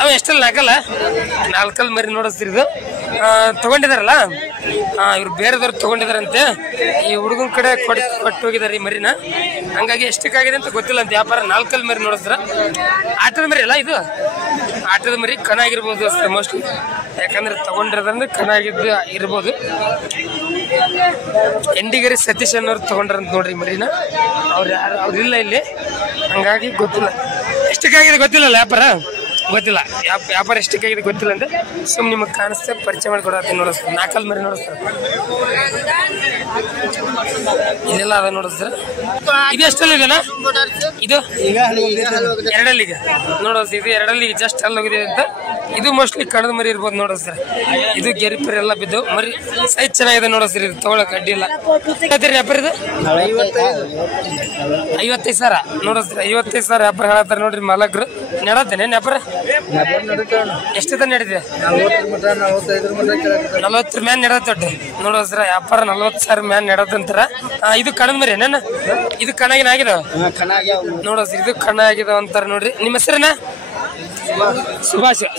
ಅವ ಎಷ್ಟಲ್ಲಿ ಹಾಕಲ್ಲ 4 ಮರಿ ನೋಡಿಸ್ತಿರ್. ಇದು ತಗೊಂಡಿದಾರಲ್ಲ ಇವ್ರು ಬೇರೆದವ್ರು ತಗೊಂಡಿದಾರಂತೆ. ಈ ಹುಡುಗನ ಕಡೆ ಕೊಟ್ಟು ಹೋಗಿದಾರೆ ಈ ಮರಿನ. ಹಂಗಾಗಿ ಎಷ್ಟಕ್ಕಾಗಿದೆ ಅಂತ ಗೊತ್ತಿಲ್ಲ ಅಂತ. ವ್ಯಾಪಾರ 4 ಮರಿ ನೋಡಿಸ್ರ. ಆಟದ ಮರಿ ಅಲ್ಲ ಇದು, ಆಟದ ಮರಿ ಕಣ ಆಗಿರ್ಬೋದು ಅಷ್ಟೇ ಮೋಸ್ಟ್ಲಿ. ಯಾಕಂದ್ರೆ ತಗೊಂಡಿರೋದಂದ್ರೆ ಕಣ ಆಗಿದ್ದು ಇರ್ಬೋದು. ಎಂಡಿಗರಿ ಸತೀಶ್ ಅನ್ನೋರು ತಗೊಂಡ್ರಂತ ನೋಡ್ರಿ ಮರಿನ. ಅವ್ರಿಲ್ಲ ಇಲ್ಲಿ, ಹಂಗಾಗಿ ಗೊತ್ತಿಲ್ಲ ಎಷ್ಟಕ್ಕಾಗಿದೆ. ಗೊತ್ತಿಲ್ಲಲ್ಲ ವ್ಯಾಪಾರ, ಗೊತ್ತಿಲ್ಲ ವ್ಯಾಪಾರ ಎಷ್ಟಕ್ಕಾಗಿದೆ ಗೊತ್ತಿಲ್ಲ ಅಂತ ಸುಮ್ಮನೆ ನಿಮಗೆ ಕಾಣಿಸ್ತಾ ಪರಿಚಯ ಮಾಡಿಕೊಡತ್ತೀನಿ ನೋಡಿಸ್ತಾರೆ. 4 ಮರಿ ನೋಡಿಸ್ತಾರೆ. ಇದೆಲ್ಲ ಅದ ನೋಡಿಸ್ತಾರೆ. ಇದು ಎಷ್ಟಲ್ಲಿ ಇದೆನಾ? ಇದು 2ರಲ್ಲಿಗೆ ನೋಡೋದು. ಇದು 2ರಲ್ಲಿ ಜಸ್ಟ್ ಅಲ್ಲಿ ಹೋಗಿದೆ ಅಂತ. ಇದು ಮೋಸ್ಟ್ಲಿ ಕಣದ ಮರಿ ಇರ್ಬೋದು ನೋಡಿಸ್ತಾರೆ. ಇದು ಗೆರಿಪರಿ ಎಲ್ಲ ಬಿದ್ದು ಮರಿ ಸೈಜ್ ಚೆನ್ನಾಗಿದೆ ನೋಡಿಸ್ರಿ. ಇದು ತಗೊಳಕ್ ಅಡ್ಡಿ ಇಲ್ಲ. ವ್ಯಾಪಾರ ಇದು 55,000 ನೋಡಿಸ್ತಾರೆ. 55,000 ವ್ಯಾಪಾರ ಹೇಳತ್ತಾರೆ ನೋಡ್ರಿ ಮಾಲಕರು. ನಡತ್ತೇನೆ ವ್ಯಾಪಾರ? ಎಷ್ಟು ತನ ನಡೀತಿದೆ? 40 ಮ್ಯಾನ್ ನಡತ್ತೊಟ್ಟು ನೋಡೋಸ್ರ. ವ್ಯಾಪಾರ 40,000 ಮ್ಯಾನ್ ನಡತ್ತಂತಾರ. ಇದು ಕಣದ ಮರಿ ಏನ? ಇದು ಕಣಗಿನ ಆಗಿದಾವ ನೋಡೋಸ್ರಿ. ಇದು ಕಣ ಆಗಿದಾವ ಅಂತಾರ ನೋಡ್ರಿ. ನಿಮ್ಮ ಹೆಸರೇನ?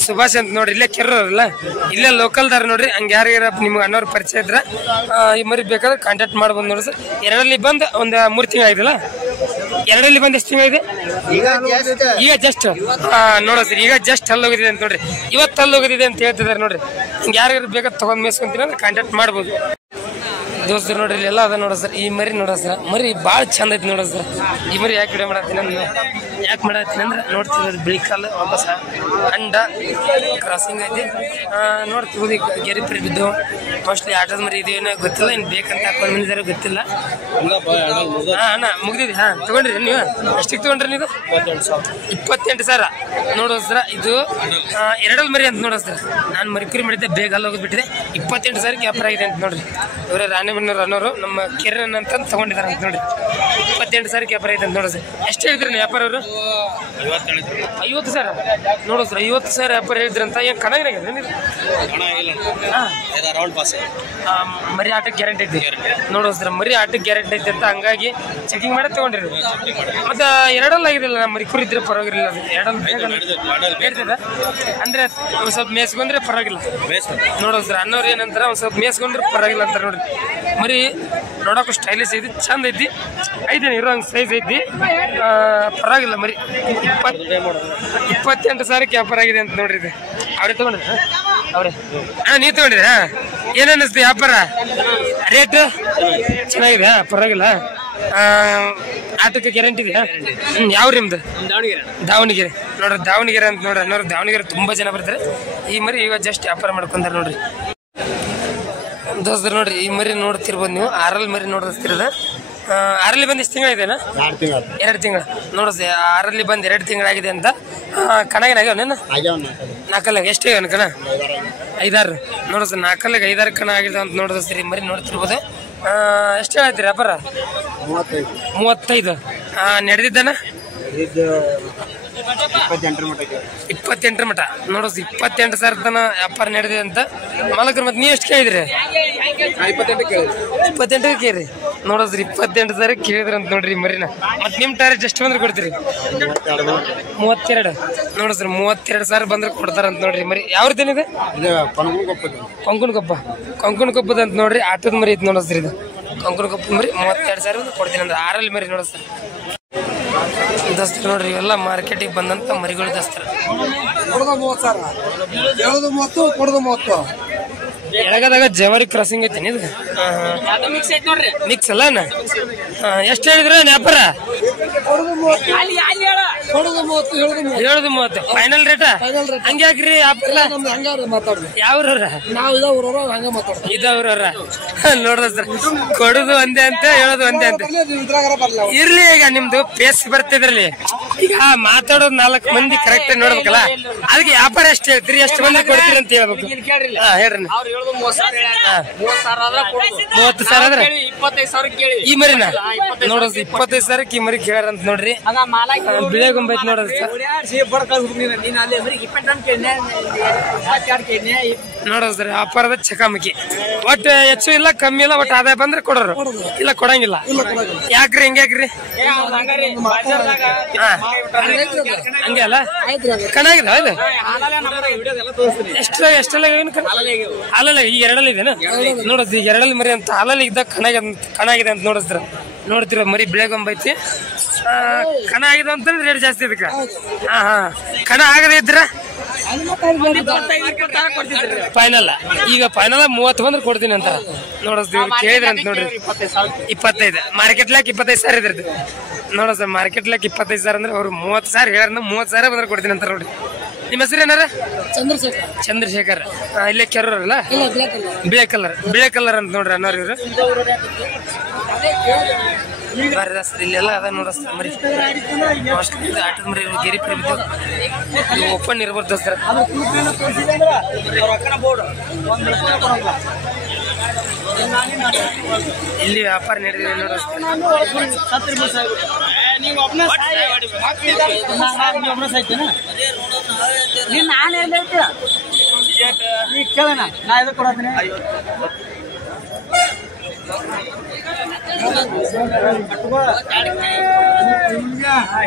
ಸುಭಾಷ್ ಅಂತ ನೋಡ್ರಿ. ಇಲ್ಲೇ ಕೆರ್ರಲ್ಲ, ಇಲ್ಲೇ ಲೋಕಲ್ದಾರ ನೋಡ್ರಿ. ಹಂಗೆ ಯಾರಿಗಾರ ನಿಮ್ಗೆ ಅನ್ನೋರು ಪರಿಚಯ ಇದ್ರ ಈ ಮರಿ ಬೇಕಾದ್ರೆ ಕಾಂಟ್ಯಾಕ್ಟ್ ಮಾಡ್ಬೋದು ನೋಡ್ರಿ ಸರ್. 2ರಲ್ಲಿ ಬಂದು ಒಂದು 3 ತಿಂಗಳು ಆಗಿದಲ್ಲ. 2ರಲ್ಲಿ ಬಂದು ಎಷ್ಟು ತಿಂಗಳಿದೆ? ಈಗ ಜಸ್ಟ್ ನೋಡೋದ್ರಿ. ಈಗ ಜಸ್ಟ್ ಅಲ್ಲಿ ಹೋಗಿದೆ ಅಂತ ನೋಡ್ರಿ. ಇವತ್ತು ಅಲ್ಲಿ ಹೋಗಿದೆ ಅಂತ ಹೇಳ್ತಿದಾರೆ ನೋಡ್ರಿ. ಹಂಗೆ ಯಾರಿಗಾರು ಬೇಕಾದ್ರೆ ತಗೊಂಡ್ ಮೇಸ್ಕೊಂತೀನಿ ಅಂದ್ರೆ ಕಾಂಟ್ಯಾಕ್ಟ್ ಮಾಡ್ಬೋದು ದೋಸ್ತರು. ನೋಡ್ರಿ ಎಲ್ಲ ಅದ ನೋಡ ಸರ್. ಈ ಮರಿ ನೋಡ ಸರ್, ಮರಿ ಭಾಳ ಚಂದ ಐತಿ ನೋಡ ಸರ್. ಈ ಮರಿ ಯಾಕೆ ವಿಡಿಯೋ ಮಾಡತ್ತೀನಿ ಅಂದ್ರೆ ನೋಡ್ತಿರೋದು ಬಿಳಿ ಕಾಲು ವಾಪಸ್ ಅಂಡ ಕ್ರಾಸಿಂಗ್ ಐತಿ ನೋಡ್ತಿರ್ಬೋದು. ಈಗ ಗೆರಿಪರಿ ಬಿದ್ದು ಮೋಸ್ಟ್ಲಿ ಆಟದ ಮರಿ ಇದೇನೋ ಗೊತ್ತಿಲ್ಲ. ಇನ್ನು ಬೇಕಂತ ಹಾಕೊಂಡು ಬಂದಿದ್ದಾರೆ ಗೊತ್ತಿಲ್ಲ. ಅಣ್ಣ ಮುಗ್ದಿದೆ. ತಗೊಂಡ್ರಿ ನೀವು? ಎಷ್ಟಿಗೆ ತಗೊಂಡ್ರಿ ನೀವು? 28,000 ನೋಡೋ ಸರ. ಇದು 2ರಲ್ಲಿ ಮರಿ ಅಂತ ನೋಡೋ ಸರ್. ನಾನು ಮರಿಕುರಿ ಮಾಡಿದ್ದೆ, ಬೇಗ ಅಲ್ಲಿ ಹೋಗಿಬಿಟ್ಟಿದೆ. 28,000ಕ್ಕೆ ವ್ಯಾಪಾರ ಆಗಿದೆ ಅಂತ ನೋಡ್ರಿ. ಇವರೇ ರಾಣಿ ಮನೆಯವ್ರು ಅನ್ನೋರು ನಮ್ಮ ಕಿರಣ್ ಅಂತ ತಗೊಂಡಿದ್ದಾರೆ ಅಂತ ನೋಡಿ. 28 ಸಾವಿರ ವ್ಯಾಪಾರ ಐತೆ ಅಂತ ನೋಡಿದ್ರೆ. ಎಷ್ಟು ಹೇಳಿದ್ರಿ ನೀವು ವ್ಯಾಪಾರ ಅವರು? 50 ಸಾವಿರ ನೋಡು ಸರ್. 50 ಸಾವಿರ ವ್ಯಾಪಾರ ಹೇಳಿದ್ರಂತ. ಏನು ಕಣಾಗಿದೆ ನೀವು? ಮರಿ ಆಟಕ್ಕೆ ಗ್ಯಾರಂಟಿ ಐತಿ ನೋಡು ಸರ್. ಮರಿ ಆಟಕ್ಕೆ ಗ್ಯಾರಂಟಿ ಐತೆ ಅಂತ ಹಂಗಾಗಿ ಚೆಕಿಂಗ್ ಮಾಡಿ ತಗೊಂಡಿರಿ. ಮತ್ತೆ ಎರಡಲ್ಲ ಆಗಿದಿಲ್ಲ ನಮ್ಮ ಮರಿ ಕುರಿದ್ರೆ ಪರವಾಗಿಲ್ಲ. ಎರಡಲ್ಲ ಹೇಳ್ತದ ಅಂದ್ರೆ ಒಂದು ಸ್ವಲ್ಪ ಮೇಸ್ಕೊಂಡ್ರೆ ಪರವಾಗಿಲ್ಲ ನೋಡೋ ಸರ್. ಅನ್ನೋರು ಏನಂತಾರ ಒಂದು ಸ್ವಲ್ಪ ಮೇಸ್ಕೊಂಡ್ರೆ ಪರವಾಗಿಲ್ಲ ಅಂತಾರೆ ನೋಡ್ರಿ. ಮರಿ ನೋಡೋಕೆ ಸ್ಟೈಲಿಶ್ ಐತಿ, ಚಂದ ಐತಿ, ಐದೇನು ಇರೋ ಹಂಗೆ ಸೈಜ್ ಐತಿ, ಪರವಾಗಿಲ್ಲ ಮರಿ. 28 ಸಾವಿರಕ್ಕೆ ವ್ಯಾಪಾರ ಆಗಿದೆ ಅಂತ ನೋಡ್ರಿ. ಇದು ಅವ್ರೇ ತಗೊಂಡ್ರಿ? ಅವ್ರೆ ನೀವು ತಗೊಂಡಿದ್ರಾ? ಏನು ಅನ್ನಿಸ್ತು ವ್ಯಾಪಾರ? ರೇಟ್ ಚೆನ್ನಾಗಿದೆ, ಪರವಾಗಿಲ್ಲ. ಆಟಕ್ಕೆ ಗ್ಯಾರಂಟಿ ಇದೆಯಾ? ಯಾವ ನಿಮ್ದು? ದಾವಣಗೆರೆ ನೋಡ್ರಿ. ದಾವಣಗೆರೆ ಅಂತ ನೋಡ್ರಿ ಅನ್ನೋರು. ದಾವಣಗೆರೆ ತುಂಬಾ ಜನ ಬರ್ತಾರೆ. ಈ ಮರಿ ಇವಾಗ ಜಸ್ಟ್ ವ್ಯಾಪಾರ ಮಾಡ್ಕೊಂಡಾರ ನೋಡ್ರಿ ದೋಸ್ತರು. ನೋಡ್ರಿ ಈ ಮರಿ ನೋಡ್ತಿರ್ಬೋದು ನೀವು. ಆರಲ್ಲಿ ಮರಿ ನೋಡಿಸ್ತಿರೋದ. ಆರಲ್ಲಿ ಬಂದು ಎಷ್ಟು ತಿಂಗಳಿದೆನಾ? 2 ತಿಂಗಳು ನೋಡಿಸ್. ಆರಲ್ಲಿ ಬಂದು 2 ತಿಂಗಳಾಗಿದೆ ಅಂತ. ಕಣಗೇನಾಗ್ಯಾವ ನಾಲ್ಕಲ್ಲಾಗ ಎಷ್ಟು ಆಗ್ಯಾವ ಕಣ? 5-6 ನೋಡಿಸ್. ನಾಲ್ಕಲ್ಲಾಗ 5-6 ಕಣ ಆಗಿದೆ ಅಂತ ನೋಡಿಸ್ತೀರಿ. ಮರಿ ನೋಡ್ತಿರ್ಬೋದು. ಎಷ್ಟು ಹೇಳ್ತೀರಿ ವ್ಯಾಪಾರ? 35 ನಡೆದಿದ್ದಾನ? 28 ಮಟ ನೋಡೋಸ್. 28 ಸಾವಿರ ತನ ವ್ಯಾಪಾರ ನಡೆದಿದೆ ಅಂತ ಮಾಲಕರು. ಮತ್ತೆ ನೀವು ಎಷ್ಟು ಕೇಳಿದ್ರಿ? 28 ಕೇಳ್ರಿ ನೋಡೋದ್ರಿ. 28 ಸಾವಿರ ಕೇಳಿದ್ರಿ ಅಂತ ನೋಡ್ರಿ ಮರಿನ. ಮತ್ತೆ ನಿಮ್ಮ ಟಾರ್ಗೆಟ್ ಎಷ್ಟು ಬಂದ್ರೆ ಕೊಡ್ತೀರಿ? 32 ನೋಡೋದ್ರಿ. 32 ಸಾವಿರ ಬಂದ್ರೆ ಕೊಡ್ತಾರಂತ ನೋಡ್ರಿ ಮರಿ. ಯಾವ್ದೇನಿದೆ? ಕೊಂಕಣ ಕೊಪ್ಪದ ಅಂತ ನೋಡ್ರಿ. ಆಟದ ಮರಿ ಐತಿ ನೋಡೋದ್ರಿ. ಇದು ಕೊಂಕಣ ಕೊಪ್ಪದ ಮರಿ 32 ಸಾವಿರ ಕೊಡ್ತೀನಿ ಅಂದ್ರೆ. ಆರಲ್ಲಿ ಮರಿ ನೋಡೋದ್ರಿ ದೋಸ್ತರು. ನೋಡ್ರಿ ಇವೆಲ್ಲ ಮಾರ್ಕೆಟಿಗೆ ಬಂದಂತ ಮರಿಗಳು ದೋಸ್ತರು. ಎಳಗದಾಗ ಜವಾರಿ ಕ್ರಾಸಿಂಗ್ ಐತಿ. ಇದು ಮಿಕ್ಸ್ ಅಲ್ಲ. ಎಷ್ಟು ಹೇಳಿದ್ರ ವ್ಯಾಪಾರ? 30 ಫೈನಲ್ ರೇಟ? ಹಂಗೆ ಹಾಕ್ರಿ ವ್ಯಾಪಾರ. ಯಾವ್ರವ್ರ? ಇದವ್ರವ್ರ ನೋಡ್ದ ಸರ್. ಕೊಡುದು ಒಂದೇ ಅಂತ, ಹೇಳೋದು ಒಂದೇ ಅಂತ ಇರ್ಲಿ. ಈಗ ನಿಮ್ದು ಪೇಸ್ ಬರ್ತಿದ್ರಲ್ಲಿ. ಈಗ ಮಾತಾಡೋದು 4 ಮಂದಿ ಕರೆಕ್ಟ್ ನೋಡ್ಬೇಕಲ್ಲ. ಅದಕ್ಕೆ ವ್ಯಾಪಾರ ಎಷ್ಟು ಹೇಳ್ತೀರಿ, ಎಷ್ಟು ಮಂದಿ ಕೊಡ್ತೀರಿ ಅಂತ ಹೇಳ್ಬೇಕು. ಹೇಳ್ರಿ. 30 ಸಾವಿರ ಆದ್ರೆ ಈ ಮರಿನ ನೋಡೋದು 25 ಸಾವಿರಕ್ಕೆ ಈ ಮರಿ ಕೇಳಾರ ಅಂತ ನೋಡ್ರಿ. ಬಿಳೆ ಗೊಂಬೆ ಐತಿ ನೋಡೋದು. ನೋಡೋದು ಸರ್ ವ್ಯಾಪಾರದ ಚಕಾಮಕಿ. ಒಟ್ಟು ಹೆಚ್ಚು ಇಲ್ಲ ಕಮ್ಮಿ ಇಲ್ಲ. ಒಟ್ಟು ಆದಾಯ ಬಂದ್ರೆ ಕೊಡೋರು, ಇಲ್ಲ ಕೊಡಂಗಿಲ್ಲ. ಯಾಕ್ರಿ ಹಿಂಗ್ಯಾಕ್ರಿ? ಹಂಗೆ ಅಲ್ಲ ಕಣಾಗಿದೆ ಅದು. ಎಷ್ಟೆಲ್ಲ ಹಾಲಲ್ಲ ಈಗ 2 ಇದೇನ ನೋಡೋದು. ಈಗ 2 ಮರಿ ಅಂತ ಹಾಲಲ್ಲಿ ಇದ್ದಾಗ ಕಣಾಗಿದೆ ಅಂತ ನೋಡಿಸ್ತಾರ. ನೋಡ್ತಿರ ಮರಿ ಬಿಳೆ ಗೊಂಬೆ ಐತಿ. ಕಣ ಆಗಿದೆ ಅಂತ ರೇಟ್ ಜಾಸ್ತಿ ಇದಕ್ಕೆ. ಕಣ ಆಗದೆ ಇದ್ರ ಫೈನಲ್. ಈಗ ಫೈನಲ್ 30 ಬಂದ್ರೆ ಕೊಡ್ತೀನಿ ಅಂತ ನೋಡಿಸ್ತೀವಿ. ಕೇಳಿದ್ರೆ ಅಂತ ನೋಡ್ರಿ. 25 ಮಾರ್ಕೆಟ್ ಲಾಕ್ 25 ಸಾವಿರ ಇದ್ರದ್ದು ನೋಡ ಸರ್. ಮಾರ್ಕೆಟ್ ಲಾಕ್ 25 ಸಾವಿರ ಅಂದ್ರೆ ಅವ್ರು 30 ಸಾವಿರ ಹೇಳ್ಯಾರ. 30 ಸಾವಿರ ಬಂದ್ರೆ ಕೊಡ್ತೀನಿ ಅಂತ ನೋಡ್ರಿ. ನಿಮ್ಮ ಹೆಸರು ಏನಾರ? ಚಂದ್ರಶೇಖರ್. ಇಲ್ಲೇ ಕೆರೂರಲ್ಲ? ಬಿಳೆ ಕಲರ್ ಅಂತ ನೋಡ್ರಿ ಅನ್ನೋರು ಇವ್ರು. ಇಲ್ಲೆಲ್ಲ ಅದ ನೋಡಸ್ತಾರ ಮರಿ. ಆಟದ ಮರಿ ಗೆರಿ ಪರಿ ಓಪನ್ ಇರ್ಬೋದು ಸರ್. ಇಲ್ಲಿ ವ್ಯಾಪಾರ ನಡೆದಿದೆ ನೋಡಿಸ್ತಾರೆ.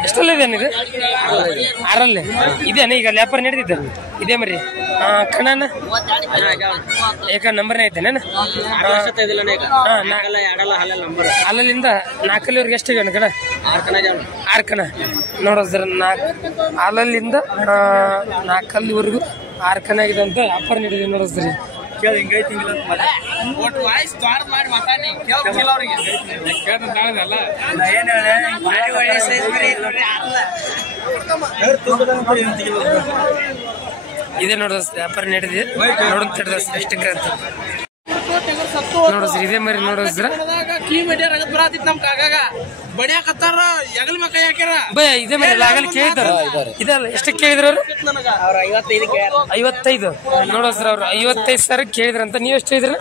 ಎಷ್ಟಲ್ಲ ಇದೆ ಇದು? 6 ಇದೇನ ಈಗ ವ್ಯಾಪಾರ ನಡೆದಿದ್ದ? ಇದೇ ಮರಿ ಕಣನ ಏಕ ನಂಬರ್ನೇ ಐತೆನ? ಅಲ್ಲಿಂದ 4 ಎಷ್ಟು ಕಣ? 6 ಕಣ ನೋಡೋದ್ರ. 4 ಹಾಲಲ್ಲಿಂದ 4 6 ಕಣ ಆಗಿದೆ ಅಂತ ವ್ಯಾಪಾರ ನಡೆದಿದೆ ನೋಡೋದ್ರಿ. ಇದೇ ನೋಡ ವ್ಯಾಪಾರ ನಡೆದಿದೆ. ನೋಡ ಎಷ್ಟಕ್ಕೆ ಅಂತ ನೋಡಿದ್ರಿ. ಇದೇ ಮರಿ ನೋಡಿದ್ರ ಭಯ ಇದೇ ಮೇಲೆ ಆಗಲಿ ಕೇಳಿದಾರ ಇದಲ್ಲ ಎಷ್ಟಕ್ಕೆ ಕೇಳಿದ್ರ ಅವ್ರು 55 ನೋಡೋಸ್ರ ಅವ್ರು 55 ಸಾವಿರ ಕೇಳಿದ್ರಂತ ನೀವ್ ಎಷ್ಟು ಹೇಳಿದ್ರ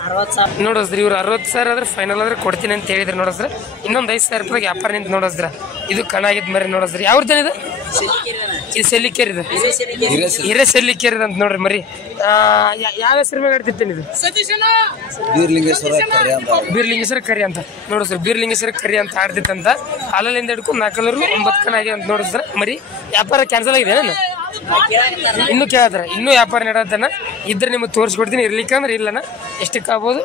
ನೋಡೋಸ್ರಿ ಇವ್ರು 60 ಸಾವಿರ ಆದ್ರೆ ಫೈನಲ್ ಆದ್ರೆ ಕೊಡ್ತೀನಿ ಅಂತ ಹೇಳಿದ್ರು ನೋಡೋಸ್ರ ಇನ್ನೊಂದು 5 ಸಾವಿರ ರೂಪಾಯಿ ವ್ಯಾಪಾರ ನಿಂತ ನೋಡೋಸ್ರ ಇದು ಕಣಾಗಿದ್ ಮರಿ ನೋಡೋಸ್ರಿ ಯಾವ್ದು ಇದು ಇದು ಸೆಲ್ಲಿಕೇರಿದ ಹಿರೇ ಸೆಲ್ಲಿಕೇರಿದ ಅಂತ ನೋಡ್ರಿ ಮರಿ ಯಾವ ಹೆಸರು ಮೇಲೆ ಆಡ್ತಿತ್ತೇನೆ ಇದು ಬೀರ್ಲಿಂಗೇಶ್ವರ ಕರಿ ಅಂತ ನೋಡಿಸ್ರ ಬೀರ್ಲಿಂಗೇಶ್ವರ ಕರಿ ಅಂತ ಆಡ್ತಿತ್ತಂತ ಹಾಲಲ್ಲಿಂದ ಹಿಡ್ಕೊಂಡು 4 9 ಕಣ ಆಗಿ ಅಂತ ನೋಡಿಸ್ರ ಮರಿ ವ್ಯಾಪಾರ ಕ್ಯಾನ್ಸಲ್ ಆಗಿದೆ ಇನ್ನು ಕೇಳಿದ್ರ ಇನ್ನೂ ವ್ಯಾಪಾರ ನಡೆದನ ಇದ್ರೆ ನಿಮಗೆ ತೋರಿಸ್ಕೊಡ್ತೀನಿ ಇರ್ಲಿಕ್ಕಂದ್ರೆ ಇಲ್ಲನ ಎಷ್ಟಕ್ಕೆ ಆಗ್ಬೋದು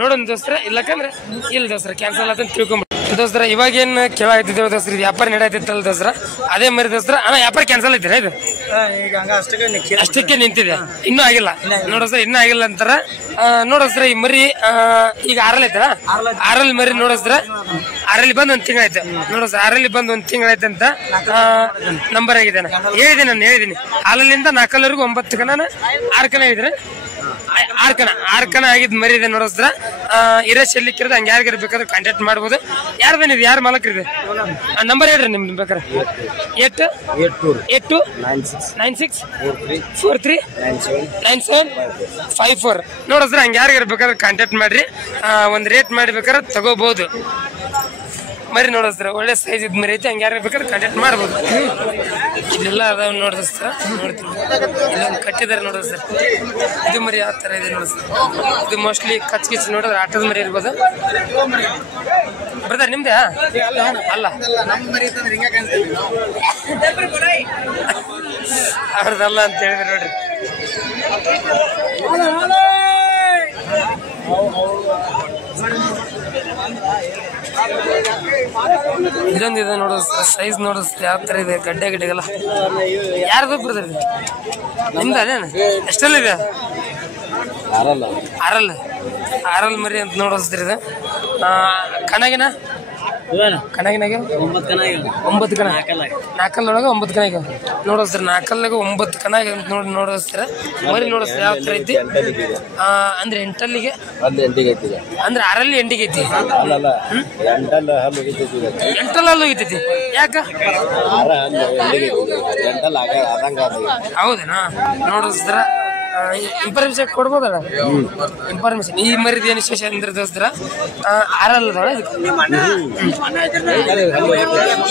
ನೋಡೋಣ ದೋಸ್ತರ ಇಲ್ಲಕಂದ್ರೆ ಇಲ್ಲ ದೋಸ್ತರ ಕ್ಯಾನ್ಸಲ್ ಆತ ತಿಳ್ಕೊಂಬಿಟ್ಟು ದೋಸ್ತರ ಇವಾಗೇನು ಕೇಳಾಯ್ತಿದ್ದೇವೆ ದೋಸ್ತರ ಇದು ವ್ಯಾಪಾರ ನಡೆಯತ್ತಿತ್ತಲ್ಲ ದೋಸ್ತರ ಅದೇ ಮರಿ ದೋಸ್ತರ ವ್ಯಾಪಾರ ಕ್ಯಾನ್ಸಲ್ ಐತಿರ ಇದು ಅಷ್ಟಕ್ಕೆ ನಿಂತಿದೆ ಇನ್ನೂ ಆಗಿಲ್ಲ ನೋಡೋಸ್ರ ಇನ್ನೂ ಆಗಿಲ್ಲ ಅಂತಾರ ನೋಡೋಸ್ರ ಈ ಮರಿ ಈಗ 6 ಐತಲ್ಲ 6 ಮರಿ ನೋಡೋಸ್ರ 6 ಬಂದ್ 1 ತಿಂಗಳಾಯ್ತು ನೋಡೋಸ್ರ 6 ಬಂದ್ 1 ತಿಂಗಳಾಯ್ತು ಅಂತ ನಂಬರ್ ಆಗಿದೆ ಹೇಳಿದೀನಿ ಹಾಲಲ್ಲಿಂದ 4 9 ಕಣ 6 ಕಣ ಹೇಳಿದ್ರೆ 6 ಕಣ ಆಗಿದ್ ಮರಿ ಇದೆ ನೋಡೋಸ್ರ ಇರೋ ಶೆಲ್ಲಿಕ್ಕಿರೋದು ಹಂಗೆ ಯಾರಿಗಾರ ಬೇಕಾದ್ರೆ ಕಾಂಟ್ಯಾಕ್ಟ್ ಮಾಡ್ಬೋದು ಯಾರ್ದೇನಿದೆ ಯಾರು ಮಾಲಕ್ರಿದೆ ನಂಬರ್ ಹೇಳ್ರಿ ನಿಮ್ದು ಬೇಕಾರೆ 86439754 ನೋಡೋಸ್ರ ಹಂಗೆ ಯಾರಿಗಾರ ಬೇಕಾದ್ರೆ ಕಾಂಟ್ಯಾಕ್ಟ್ ಮಾಡ್ರಿ ಒಂದು ರೇಟ್ ಮಾಡಿ ಬೇಕಾದ್ರೆ ತಗೋಬಹುದು ಮರಿ ನೋಡೋಸ್ರ ಒಳ್ಳೆ ಸೈಜ್ ಇದ್ ಮರಿ ಐತಿ ಹಂಗೆ ಯಾರು ಬೇಕಾದ್ರೆ ಕಾಂಟ್ಯಾಕ್ಟ್ ಮಾಡ್ಬೋದು ಇಲ್ಲೆಲ್ಲ ಅದಾವ ನೋಡಿಸ್ತಾರ ನೋಡ್ತೀವಿ ಇಲ್ಲೊಂದು ಕಟ್ಟಿದಾರೆ ನೋಡೋಸ್ರ ಇದು ಮರಿ ಯಾವ ತರ ಇದೆ ನೋಡಿಸ್ರ ಇದು ಮೋಸ್ಟ್ಲಿ ಕಚ್ ನೋಡಿದ್ರೆ ಆಟದ ಮರಿ ಇರ್ಬೋದು ಬ್ರದರ್ ನಿಮ್ದೇ ಅಲ್ಲ ಅವ್ರದಲ್ಲ ಅಂತ ಹೇಳಿದ್ರೆ ನೋಡ್ರಿ ಇದೊಂದಿದೆ ನೋಡೋದು ಸೈಜ್ ನೋಡಿಸ್ ಯಾವ ತರ ಇದೆ ಗಡ್ಡೆಗೆಲ್ಲ ಯಾರ್ದು ಬ್ರದರ್ ನಿಮ್ದ ಅದೇನ ಎಷ್ಟಲ್ಲಿದೆ ಆರಲ್ ಮರಿ ಅಂತ ನೋಡಿಸ್ತೀರಿ ಇದು ಕಣಗಿನ ಕಣಗಿನಾಗ 9 ಕಣ 4 9 ಕಣ ನೋಡಿಸ್ತೀರ 4 9 ಕಣ ನೋಡಿ ನೋಡಿಸ್ತೀರ ಮರಿ ನೋಡಿಸ್ತೀರ ಯಾವ ತರ ಐತಿ ಅಂದ್ರೆ 8 ಅಂದ್ರೆ 6 ಎಂಟಿಗೆ ಐತಿ 8 ಹಲ್ಲು ಹೋಗಿತೈತಿ ಯಾಕ ಹೌದೇನಾ ನೋಡಿಸ್ತೀರ ಇನ್ಫಾರ್ಮೇಶನ್ ಕೊಡ್ಬೋದಲ್ಲ ಇನ್ಫಾರ್ಮೇಶನ್ ಈ ಮರಿದ ಏನು ವಿಶೇಷ ಅಂದ್ರೆ ದೋಸ್ತರ 6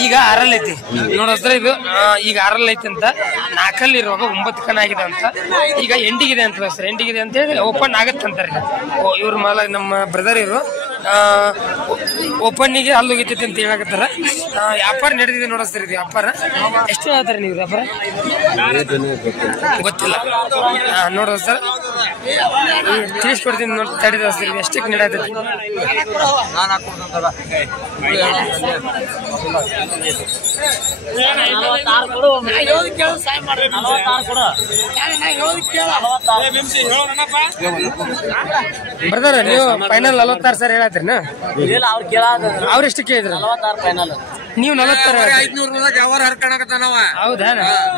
ಈಗ 6 ಐತಿ ನೋಡೋಸ್ತ್ರ ಇದು ಈಗ 6 ಐತಿ ಅಂತ 4 ಇರುವಾಗ 9 ಕಣ ಆಗಿದೆ ಅಂತ ಈಗ ಎಂಡಿಗಿದೆ ಅಂತ ದೋಸ್ತರ ಎಂಡಿಗಿದೆ ಅಂತ ಹೇಳಿ ಓಪನ್ ಆಗತ್ತಂತಾರೆ ಇವ್ರ ಮಾಲ ನಮ್ಮ ಬ್ರದರ್ ಇವರು ಓಪನ್ನಿಗೆ ಅಲ್ಲಿ ಹೋಗಿತ್ತೈತಿ ಅಂತ ಹೇಳಕತ್ತಾರ ವ್ಯಾಪಾರ ನಡೆದಿದೆ ನೋಡಿಸ್ತೀರಿ ಇದು ವ್ಯಾಪಾರ ಎಷ್ಟು ಹೇಳ್ತಾರೆ ನೀವು ವ್ಯಾಪಾರ ಗೊತ್ತಿಲ್ಲ ನೋಡೋ ಸರ್ ತಿಳಿಸ್ಕೊಡ್ತೀನಿ ನೋಡಿ ತಡೆದ ಸರ್ ಎಷ್ಟಕ್ಕೆ ನಡೆಯತೈತಿ ಬ್ರದರ್ ನೀವು ಫೈನಲ್ 46 ಸರ್ ಹೇಳತ್ತೀರಿ ಅವ್ರ ಎಷ್ಟು ಕೇಳಿದ್ರು ನೀವು 46 ಹೌದಾ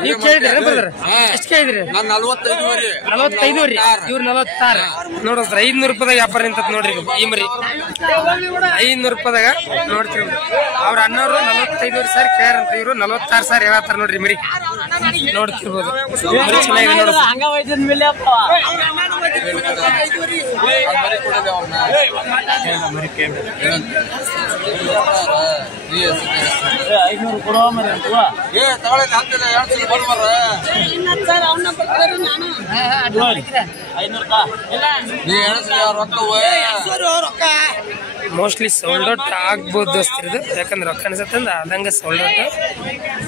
ನೀವು ಕೇಳಿದ್ರಿ ಬ್ರದರ್ ಎಷ್ಟು ಕೇಳಿದ್ರಿ 45 ರೀ ಇವ್ರು 46 ನೋಡ್ರಿ 500 ರೂಪಾಯಿದಾಗ ವ್ಯಾಪಾರ ನಿಂತ ನೋಡ್ರಿ ಈ ಮರಿ 500 ರೂಪಾಯಿದಾಗ ನೋಡ್ತೀರಿ ಅವ್ರ ಅಣ್ಣವ್ರು 45 ಸಾವಿರ ಕೇಳ್ಯಾರಂತ ಇವ್ರು 46 ಸಾವಿರ ಹೇಳತ್ತಾರ ನೋಡ್ರಿ ಮರಿ ನೋಡ್ತಿರ್ಬೋದು ಚೆನ್ನಾಗಿದೆ ನೋಡ್ರಿ ಮೋಸ್ಟ್ಲಿ ಸೋಲ್ಡ್ ಔಟ್ ಆಗ್ಬೋದು ದೋಸ್ತಿರದು ಯಾಕಂದ್ರೆ ರೊಕ್ಕ ಅನ್ಸತ್ತಂದ ಆದಂಗ ಸೋಲ್ಡ್ ಔಟ್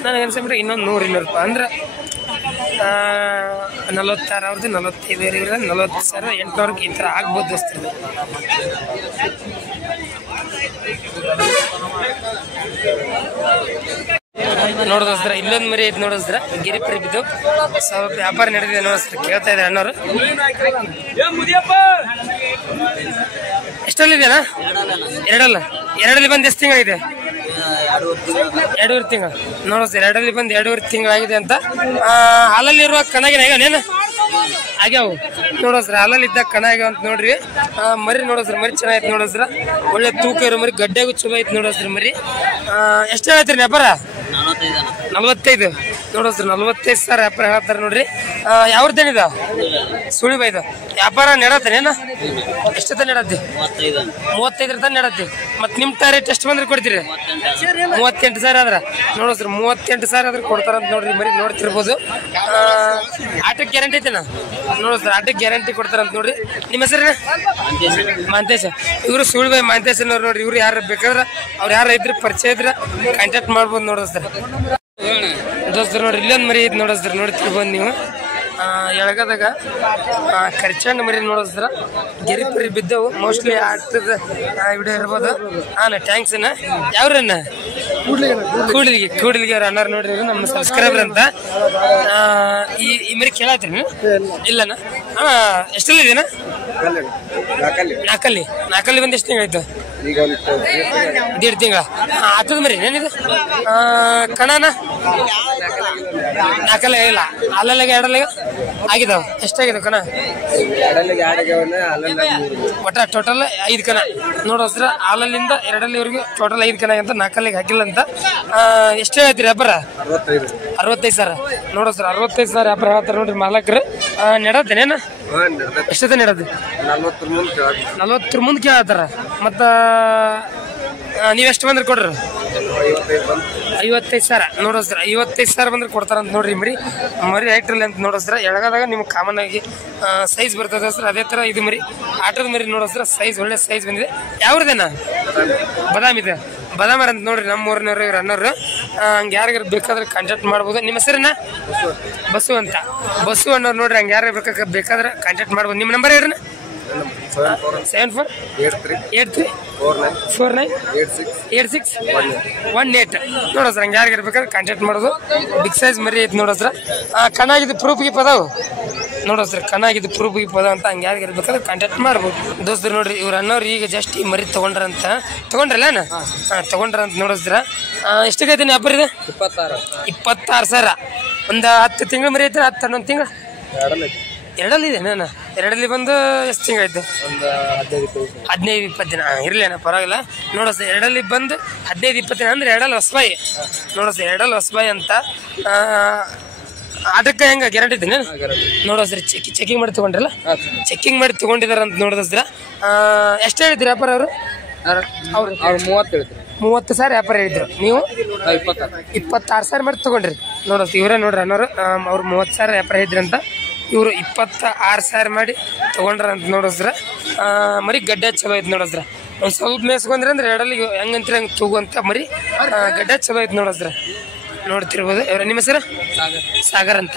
ನನಗೆ ಅನ್ಸಬಿಟ್ರೆ ಇನ್ನೊಂದು 100-200 ರೂಪಾಯಿ ಅಂದ್ರೆ 46 ಅವ್ರದ್ದು 45 40,800 ಈ ಥರ ಆಗ್ಬೋದು ದೋಸ್ತಿರದು ನೋಡೋದ್ರ ಇಲ್ಲೊಂದು ಮರಿ ಐತಿ ನೋಡಿದ್ರ ಗಿರಿಪರಿ ಬಿದ್ದು ಸ್ವಲ್ಪ ವ್ಯಾಪಾರ ನಡೆದಿದೆ ನೋಡಿಸ್ತಾರೆ ಕೇಳ್ತಾ ಇದ್ದಾರೆ ಅಣ್ಣವ್ರು ಎಷ್ಟಲ್ಲಿದೆನಾ ಎರಡಲ್ಲಿ ಬಂದು ಎಷ್ಟು ತಿಂಗಳಿದೆ 2.5 ತಿಂಗಳು ನೋಡಿಸ್ತಾರೆ ಎರಡಲ್ಲಿ ಬಂದು 2.5 ತಿಂಗಳಾಗಿದೆ ಅಂತ ಹಾಲಲ್ಲಿರುವ ಕಣಗಿನ ಈಗ ನೇನು ಆಗ್ಯಾವ ನೋಡೋಸ್ರ ಹಾಲಲ್ಲಿ ಇದ್ದಾಗ ಕಣ ಆಗ್ಯಾವ ಅಂತ ನೋಡ್ರಿ. ಮರಿ ನೋಡೋಸ್ರ ಮರಿ ಚೆನ್ನಾಗೈತೆ ನೋಡೋಸ್ರ ಒಳ್ಳೆ ತೂಕ ಇರೋ ಮರಿ ಗಡ್ಡೆಗೂ ಚಲೋ ಐತಿ ನೋಡೋಸ್ರ ಮರಿ. ಎಷ್ಟು ಹೇಳ್ತೀರಿ ವ್ಯಾಪಾರ? 45 ನೋಡೋಸ್ರ 45,000 ವ್ಯಾಪಾರ ಹೇಳ್ತಾರ ನೋಡ್ರಿ. ಯಾವ್ದೇನಿದ ಸುಳಿ ಬೈದ ವ್ಯಾಪಾರ ನೆಡತ್ತೇನೇನ? ಎಷ್ಟೊತ್ತ ನೆಡತ್ತಿ? 35 ತನ ನೆಡತ್ತಿ. ಮತ್ ನಿಮ್ ರೇಟ್ ಎಷ್ಟು ಬಂದ್ರೆ ಕೊಡ್ತೀರಿ? 38,000 ಆದ್ರ ನೋಡೋಸ್ರ 38,000 ಆದ್ರೆ ಕೊಡ್ತಾರಂತ ನೋಡ್ರಿ ಮರಿ ನೋಡ್ತಿರ್ಬೋದು. ಆಟಕ್ಕೆ ಗ್ಯಾರಂಟಿ ಐತೆನ ನೋಡೋಸ್ರ ಆಟಕ್ಕೆ ಗ್ಯಾರಂಟಿ ಕೊಡ್ತಾರಂತ ನೋಡ್ರಿ. ನಿಮ್ಮ ಹೆಸರು? ಮಾಂತೇಶ. ಇವರು ಸುಳ್ಬಾಯಿ ಮಾಂತೇಶನವ್ರು ನೋಡ್ರಿ. ಇವ್ರು ಯಾರು ಬೇಕಾದ್ರ ಅವ್ರು ಯಾರು ಇದ್ರ ಪರಿಚಯ ಇದ್ರ ಕಾಂಟ್ಯಾಕ್ಟ್ ಮಾಡ್ಬೋದು ನೋಡೋಸ್ರ. ದೋಸ್ತರು ನೋಡ್ರಿ ಇಲ್ಲೊಂದು ಮರಿ ಐತಿ ನೋಡೋಸ್ರ ನೋಡ್ತಿರ್ಬೋದು ನೀವು. ಎಳಗದಾಗ ಕರ್ಚಂಡ್ ಮರಿ ನೋಡೋಸ್ರ ಗೆರಿ ಪರಿ ಬಿದ್ದವು ಮೋಸ್ಟ್ಲಿ ಆಟದ ವಿಡಿಯೋ ಇರ್ಬೋದು. ಥ್ಯಾಂಕ್ಸ್ ಅಣ್ಣ. ಯಾವ್ರನ್ನ? ಕೂಡ್ಲಿಗೆ ಅವ್ರ ಅಣ್ಣಾರು ನೋಡ್ರಿ ನಮ್ಮ ಸಬ್ಸ್ಕ್ರೈಬರ್ ಅಂತ. ಈ ಮರಿ ಕೇಳತ್ತೀನಿ ಇಲ್ಲಣ್ಣ. ಎಷ್ಟೆಲ್ಲ ಇದೆನಾ? ನಾಲ್ಕಲ್ಲಿ ಬಂದು ಎಷ್ಟು ತಿಂಗಳಾಯ್ತು? 1.5 ತಿಂಗಳ ಆತದ ಮರಿ ಏನಿದು ಕಣನ? ನಾಲ್ಕಲ್ಲ ಇಲ್ಲ ಅಲ್ಲಲ್ಲಿಗೆ ಎರಡಲ್ಲಿಗೆ ಆಗಿದಾವ. ಎಷ್ಟಾಗಿದಾವ ಕಣ? ಒಟ್ಟ ಟೋಟಲ್ 5 ಕಣ ನೋಡೋಸ್ರ ಹಾಲಲ್ಲಿಂದ ಎರಡಲ್ಲಿವರೆಗೂ ಟೋಟಲ್ 5 ಕಣ ಅಂತ. ನಾಲ್ಕಲ್ಲಿಗೆ ಹಾಕಿಲ್ಲ ಅಂತ. ಎಷ್ಟು ಹೇಳ್ತೀರಿ ವ್ಯಾಪಾರ? 65,000 ನೋಡೋಸ್ರ 65,000 ವ್ಯಾಪಾರ ಹೇಳ್ತಾರೆ ನೋಡ್ರಿ ಮಾಲಕರು. ನೆಡತ್ತೇನೇನ? ಎಷ್ಟೊತ್ತ ನೆಡತ್ತೆ? 40 ಮುಂದೆ ಕೇಳತ್ತಾರ. ಮತ್ತ ನೀವೆಷ್ಟು ಬಂದ್ರೆ ಕೊಡ್ರಿ? 55,000 ನೋಡೋಸ್ರ 55,000 ಬಂದ್ರೆ ಕೊಡ್ತಾರಂತ ನೋಡ್ರಿ ಮರಿ ಐಟ್ರಲ್ಲಿ ಅಂತ ನೋಡೋಸ್ರ. ಎಳಗದಾಗ ನಿಮ್ಗೆ ಕಾಮನ್ ಆಗಿ ಸೈಜ್ ಬರ್ತದೆ ಸರ್. ಅದೇ ತರ ಇದು ಮರಿ ಆಟದ ಮರಿ ನೋಡೋಸ್ರ ಸೈಜ್ ಒಳ್ಳೆ ಸೈಜ್ ಬಂದಿದೆ. ಯಾವ್ರದೇನ? ಬದಾಮ್ ಇದೆ. ಬದಾಮರ್ ಅಂತ ನೋಡ್ರಿ ನಮ್ಮ ಊರಿನವ್ರು ಇವ್ರ ಅಣ್ಣವ್ರು. ಹಂಗೆ ಯಾರಿಗಾರ ಬೇಕಾದ್ರೆ ಕಾಂಟ್ಯಾಕ್ಟ್ ಮಾಡ್ಬೋದು. ನಿಮ್ಮ ಹೆಸರನ್ನ? ಬಸ್ಸು ಅಂತ. ಬಸ್ಸು ಅಣ್ಣವ್ರು ನೋಡ್ರಿ ಹಂಗೆ ಯಾರು ಬೇಕಾದ್ರೆ ಕಾಂಟ್ಯಾಕ್ಟ್ ಮಾಡ್ಬೋದು. ನಿಮ್ಮ ನಂಬರ್ ಹೇಳ್ರಿ? 7483498618 ನೋಡೋಸ್ರ ಹಂಗೆ ಯಾರಿಗಾರ ಬೇಕಾದ್ರೆ ಕಾಂಟ್ಯಾಕ್ಟ್ ಮಾಡೋದು. ಬಿಗ್ ಸೈಜ್ ಮರಿ ಐತಿ ನೋಡೋಸ್ರ. ಕಣ್ಣಾಗಿದ್ದು ಪ್ರೂಫ್ಗೆ ಪದಾವು ನೋಡೋಸ್ರ ಕಣ್ಣಾಗಿದ್ದು ಪ್ರೂಫ್ಗೆ ಪದ ಅಂತ. ಹಂಗೆ ಯಾರಿಗಾರ ಬೇಕಾದ್ರೆ ಕಾಂಟ್ಯಾಕ್ಟ್ ಮಾಡ್ಬೋದು. ದೋಸ್ತರು ನೋಡ್ರಿ ಇವ್ರ ಅಣ್ಣವ್ರು ಈಗ ಜಸ್ಟ್ ಈ ಮರಿ ತಗೊಂಡ್ರಂತ. ತಗೊಂಡ್ರಲ್ಲ ತಗೊಂಡ್ರಂತ ನೋಡೋಸ್ರ. ಎಷ್ಟಕ್ಕೈತೆ ವ್ಯಾಪಾರ ಇದೆ? 26,000. ಒಂದು 10 ತಿಂಗಳು ಮರಿ ಐತೆ. 10-11 ತಿಂಗಳು ಎರಡಲ್ಲಿದೆ ನಾನು. ಎರಡಲ್ಲಿ ಬಂದು ಎಷ್ಟು ತಿಂಗಳೈತೆ? 15-20 ದಿನ ಇರ್ಲಿ ಅಣ್ಣ ಪರವಾಗಿಲ್ಲ. ನೋಡೋಸ್ ಎರಡಲ್ಲಿ ಬಂದು 15-20 ದಿನ ಅಂದ್ರೆ ಎರಡಲ್ಲಿ ಹೊಸಬಾಯಿ ನೋಡೋಸ್. ಎರಡಲ್ಲಿ ಹೊಸಬಾಯಿ ಅಂತ. ಆಟಕ್ಕೆ ಹೆಂಗ ಗ್ಯಾರಂಟಿ ಇದ್ದೀನಿ ನೋಡೋಸ್ರಿ. ಚೆಕಿಂಗ್ ಮಾಡಿ ತಗೊಂಡ್ರಲ್ಲ? ಚೆಕಿಂಗ್ ಮಾಡಿ ತಗೊಂಡಿದಾರ ಅಂತ ನೋಡೋಸ್ರ. ಎಷ್ಟು ಹೇಳಿದ್ರಿ ವ್ಯಾಪಾರ ಅವರು? 30,000 ವ್ಯಾಪಾರ ಹೇಳಿದ್ರು. ನೀವು 26,000 ಮಾಡಿ ತಗೊಂಡ್ರಿ ನೋಡೋಸ್. ಇವರೇ ನೋಡ್ರಿ ಅನ್ನೋರು. ಅವ್ರು 30,000 ವ್ಯಾಪಾರ ಹೇಳಿದ್ರಿ ಅಂತ. ಇವರು 26,000 ಮಾಡಿ ತಗೊಂಡ್ರ ಅಂತ ನೋಡೋಸ್ರ. ಮರಿ ಗಡ್ಡೆ ಚಲೋ ಐತಿ ನೋಡೋಸ್ರ. ಒಂದು ಸ್ವಲ್ಪ ಮೇಸ್ಕೊಂಡ್ರಿ ಅಂದ್ರೆ ಎರಡಲ್ಲಿ ಹೆಂಗಂತೀರಿ ಹಂಗೆ ತಗೋಂತ ಮರಿ ಗಡ್ಡೆ ಚಲೋ ಐತಿ ನೋಡೋಸ್ರ. ನೋಡ್ತಿರ್ಬೋದು. ನಿಮ್ಮ ಹೆಸರು? ಸಾಗರ್ ಅಂತ.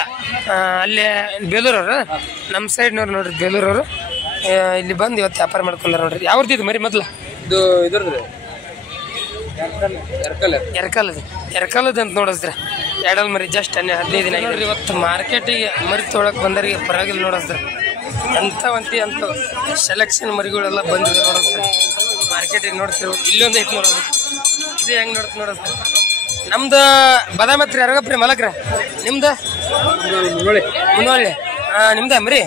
ಅಲ್ಲೇ ಬೇಲೂರವ್ರು ನಮ್ಮ ಸೈಡ್ನವ್ರು ನೋಡ್ರಿ. ಬೇಲೂರವರು ಇಲ್ಲಿ ಬಂದು ಇವತ್ತು ವ್ಯಾಪಾರ ಮಾಡ್ಕೊಂಡ್ರ ನೋಡ್ರಿ. ಯಾವ್ದು ಮರಿ ಮೊದ್ಲು? ಎರ್ಕಲ್ಲದ ಅಂತ ನೋಡೋಸ್ರ. ಎರಡಲ್ ಮರಿ ಜಸ್ಟ್ 15 ದಿನ ನೋಡ್ರಿ. ಇವತ್ತು ಮಾರ್ಕೆಟಿಗೆ ಮರಿ ತೊಗೊಳಕ್ ಬಂದರಿಗೆ ಪರವಾಗಿಲ್ಲ ನೋಡೋಸ್ರ. ಎಂತ ಸೆಲೆಕ್ಷನ್ ಮರಿಗಳೆಲ್ಲ ಬಂದಿದೆ ನೋಡೋಸ್ರ. ಮಾರ್ಕೆಟಿಗೆ ನೋಡ್ತಿರ್ಬೋದು. ಇಲ್ಲೊಂದು ಐತಿ ನೋಡೋದು. ಇದು ಹೆಂಗ್ ನೋಡೋಸ್ರ. ನಮ್ದು ಬದಾಮತ್ರಿ ಅರಗಪ್ರಿ ಮಲಕ್ರ. ನಿಮ್ದು ಮುನ್ನೋಳಿ. ನಿಮ್ದ ಮರಿ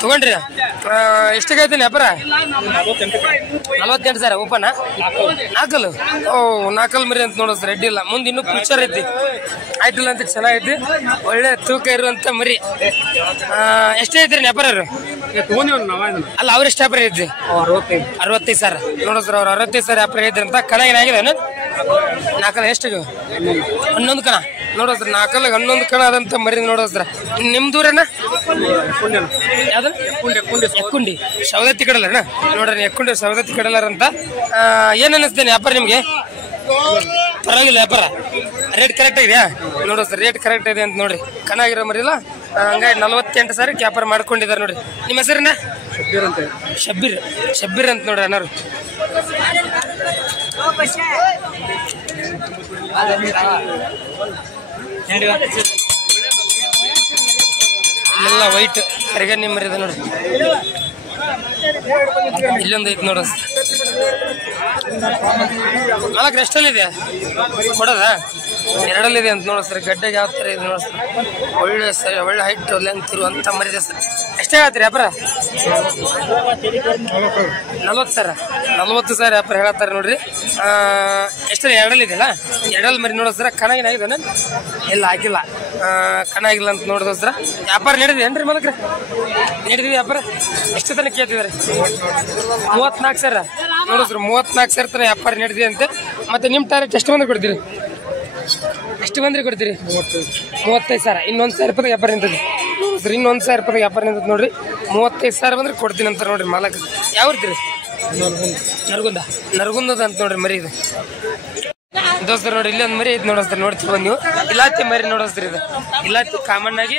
ತಗೊಂಡ್ರಿ? ಎಷ್ಟಿಗೈತಿ ವ್ಯಾಪಾರ? 48,000 ಓಪನ್. ನಾಲ್ಕಲ್ಲು ನಾಲ್ಕಲ್ ಮರಿ ಅಂತ ನೋಡೋಸ್. ರೆಡ್ಡಿ ಇಲ್ಲ. ಮುಂದೆ ಇನ್ನೂ ಫ್ಯೂಚರ್ ಐತಿ. ಆಯ್ತಿಲ್ಲ ಅಂತ ಚೆನ್ನಾಗೈತಿ. ಒಳ್ಳೆ ತೂಕ ಇರುವಂತ ಮರಿ. ಎಷ್ಟೇ ಐತ್ರಿ ವ್ಯಾಪಾರ? ಅಲ್ಲ ಅವ್ರ ಎಷ್ಟು ವ್ಯಾಪಾರ ಐತಿ? 65,000 ನೋಡೋಸ್ರ. ಅವ್ರು 65,000 ವ್ಯಾಪಾರ ಐತ್ರಿ ಅಂತ. ಕಣ ಏನಾಗಿದೆ? ನಾಲ್ಕಲ್ಲ ಎಷ್ಟು? 11 ಕಣ ನೋಡೋಸ್ರ. ನಾಲ್ಕಲ್ಲಿಗೆ 11 ಕಣ ಆದಂತ ಮರಿ ನೋಡೋಸ್ರ. ನಿಮ್ದೂರೇನ? ಯಾವ್ದು? ಎಕ್ಕುಂಡಿ ಸವದತ್ತಿ ಕಡಲಣ್ಣ ನೋಡ್ರಿ. ಎಕ್ಕುಂಡಿ ಸವದತ್ತಿ ಕಡಲರ್ ಅಂತ. ಏನ್ ಅನ್ನಿಸ್ತೇನೆ ವ್ಯಾಪಾರ ನಿಮ್ಗೆ? ಪರವಾಗಿಲ್ಲ ವ್ಯಾಪಾರ. ರೇಟ್ ಕರೆಕ್ಟ್ ಇದೆಯಾ ನೋಡೋಸ್ರ? ರೇಟ್ ಕರೆಕ್ಟ್ ಇದೆ ಅಂತ ನೋಡ್ರಿ. ಕಣ್ಣಾಗಿರೋ ಮರಿಲ್ಲ. ಹಂಗಾಗಿ 48,000 ವ್ಯಾಪಾರ ಮಾಡ್ಕೊಂಡಿದ್ದಾರೆ ನೋಡ್ರಿ. ನಿಮ್ಮ ಹೆಸರನ್ನ? ಶಬ್ಬೀರ್ ಅಂತ ನೋಡ್ರಿ ಅಣ್ಣವ್ರು. ಇಲ್ಲೆಲ್ಲ ವೈಟ್ ಕರಿಗಣ್ಣಿ ಮರಿ ಇದೆ ನೋಡ್ರಿ. ಇಲ್ಲೊಂದು ಐತಿ ನೋಡ ನಾಲ್ಕು ಎಷ್ಟಲ್ಲಿದೆ ಕೊಡೋದ ಎರಡಲ್ಲಿದೆ ಅಂತ ನೋಡ ಸರ್ ಗಡ್ಡೆಗೆ ಯಾವ ಥರ ಇದೆ ನೋಡ ಸರ್ ಒಳ್ಳೆ ಸರ್ ಒಳ್ಳೆ ಹೈಟ್ ಲೆಂತ್ ಇರುವಂತ ಮರಿದೆ ಸರ್ ಎಷ್ಟೇ ಹೇಳ್ತೀರಿ ವ್ಯಾಪಾರ 40 ಸರ್ 40 ಸರ್ ವ್ಯಾಪಾರ ಹೇಳತ್ತಾರೆ ನೋಡ್ರಿ ಎಷ್ಟಲ್ಲಿ ಎರಡಲ್ಲಿದೆಯಲ್ಲ ಎರಡಲ್ಲಿ ಮರಿ ನೋಡೋ ಸರ ಕಣಗಿನಾಗಿದ್ದಾನೆ ಎಲ್ಲ ಹಾಕಿಲ್ಲ ಕಣ ಆಗಿಲ್ಲ ಅಂತ ನೋಡಿದ ಸರ ವ್ಯಾಪಾರ ನಡೆದಿದೆ ಏನ್ರಿ ಮಲಕ್ರೆ ನಡೆದಿದೆ ವ್ಯಾಪಾರ ಎಷ್ಟು ತನಕ ಕೇಳ್ತಿದ್ದಾರೆ 34 ಸರ್ ನೋಡು ಸರ್ 34 ಸರ್ ತನಕ ವ್ಯಾಪಾರ ನಡೆದಿದೆ ಅಂತ ಮತ್ತೆ ನಿಮ್ಮ ಟಾರ್ಗೆಟ್ ಎಷ್ಟು ಬಂದ್ರೆ ಕೊಡ್ತೀರಿ ಎಷ್ಟು ಬಂದ್ರೆ ಕೊಡ್ತೀರಿ 35 ಸಾವಿರ ಇನ್ನೊಂದು 1000 ರೂಪಾಯಿ ವ್ಯಾಪಾರ ನಿಂತದೆ ಇನ್ನೊಂದು 1000 ರೂಪಾಯಿ ವ್ಯಾಪಾರ ನಿಂತದೆ ನೋಡ್ರಿ 35 ಸಾವಿರ ಬಂದ್ರೆ ಕೊಡ್ತೀನಿ ಅಂತ ನೋಡ್ರಿ ಮಾಲಕ್ ಯಾವ ಇರ್ತೀರಿ ನರಗುಂದದ ಅಂತ ನೋಡ್ರಿ ಮರಿ ಇದು ದೋಸ್ತರು ನೋಡಿ ಇಲ್ಲಿ ಒಂದು ಮರಿ ಐತೆ ನೋಡೋಸ್ತಾರೆ ನೋಡ್ತೀವಿ ನೀವು ಇಲಾತಿ ಮರಿ ನೋಡೋಸ್ರಿ ಇದು ಇಲಾತಿ ಕಾಮನ್ ಆಗಿ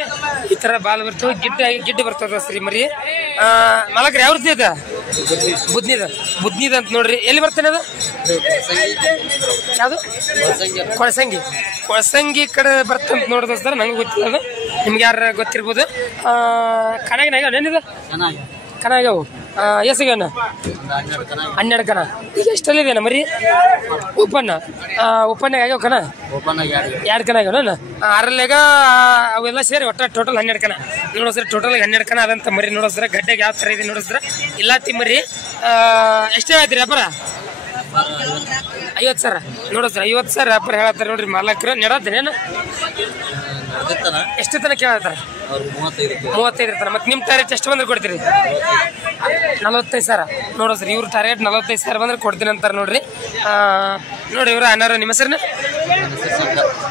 ಈ ತರ ಬಾಲ್ ಬರ್ತವೆ ಗಿಡ್ಡ ಬರ್ತದ ದೋಸ್ತ್ರಿ ಮರಿ ಮಾಲಕ್ರಿ ಯಾವ ರೀತಿ ಅದ ಬುದ್ನಿದ ಅಂತ ನೋಡ್ರಿ ಎಲ್ಲಿ ಬರ್ತಾನೆ ಅದು ಯಾವುದು ಕೊಳಸಂಗಿ ಕಡೆ ಬರ್ತಂತ ನೋಡೋದೋಸ್ತಾರ ನಂಗೆ ಗೊತ್ತಿಲ್ಲ ಅದು ನಿಮ್ಗೆ ಯಾರು ಗೊತ್ತಿರ್ಬೋದು ಕಣಗಿನಾಗ ಏನಿದೆ ಕಣಾಗ್ಯಾವು ಎಸಗನ 12 ಕಣ ಈಗ ಎಷ್ಟಲ್ಲಿದೇನ ಮರಿ ಉಪ್ಪನ್ನಾಗ ಆಗ್ಯಾವ ಕಣ 2 ಕಣ ಆಗ್ಯಾವ ಅರಲ್ಲಾಗ ಅವೆಲ್ಲ ಸೇರಿ ಒಟ್ಟ ಟೋಟಲ್ 12 ಕಣ ನೋಡೋಸ್ರ ಟೋಟಲ್ 12 ಕಣ ಅದಂತ ಮರಿ ನೋಡೋಸ್ರ ಗಡ್ಡೆಗೆ ಯಾವ ಥರ ಇದೆ ನೋಡೋಸ್ರ ಇಲ್ಲಾತಿ ಮರಿ ಎಷ್ಟೇ ಆಯ್ತು ವ್ಯಾಪಾರ 50 ಸರ್ ನೋಡೋಸ್ರ 50 ಸರ್ ವ್ಯಾಪಾರ ಹೇಳತ್ತಾರೆ ನೋಡ್ರಿ ಮಾಲಕರು ನೆಡತ್ತೇನೇನು ಎಷ್ಟು ತನಕ ಕೇಳತ್ತಾರ 35 ಇರ್ತಾರ ಮತ್ತೆ ನಿಮ್ಮ ಟಾರ್ಗೆಟ್ ಎಷ್ಟು ಬಂದ್ರೆ ಕೊಡ್ತೀರಿ 45 ಸಾವಿರ ನೋಡೋಸ್ರಿ ಇವ್ರ ಟಾರ್ಗೆಟ್ 45 ಸಾವಿರ ಬಂದ್ರೆ ಕೊಡ್ತೀನಿ ಅಂತಾರೆ ನೋಡ್ರಿ ನೋಡಿ ಇವ್ರು ಅನ್ನಾರ ನಿಮ್ಮ ಹೆಸರನ್ನ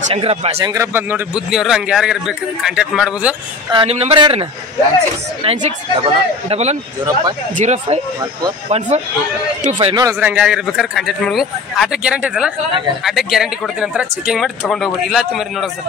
ಶಂಕರಪ್ಪ ಅಂತ ನೋಡ್ರಿ ಬುದ್ಧಿಯವರು ಹಂಗೆ ಯಾರಿಗಾರು ಬೇಕಾದ್ರೆ ಕಾಂಟ್ಯಾಕ್ಟ್ ಮಾಡ್ಬೋದು ನಿಮ್ಮ ನಂಬರ್ ಹೇಳ್ರಿ 9611051425 ನೋಡೋಸ್ರಿ ಹಂಗೆ ಯಾರಿಗಾರು ಬೇಕಾದ್ರೆ ಕಾಂಟ್ಯಾಕ್ಟ್ ಮಾಡ್ಬೋದು ಆಟಕ್ಕೆ ಗ್ಯಾರಂಟಿ ಐತಲ್ಲ ಆಟಕ್ಕೆ ಗ್ಯಾರಂಟಿ ಕೊಡ್ತೀನಿ ಅಂತಾರೆ ಚೆಕಿಂಗ್ ಮಾಡಿ ತೊಗೊಂಡು ಹೋಗ್ಬೋದು ಇಲ್ಲಾತಿ ಮರಿ ನೋಡೋಸ್ರಿ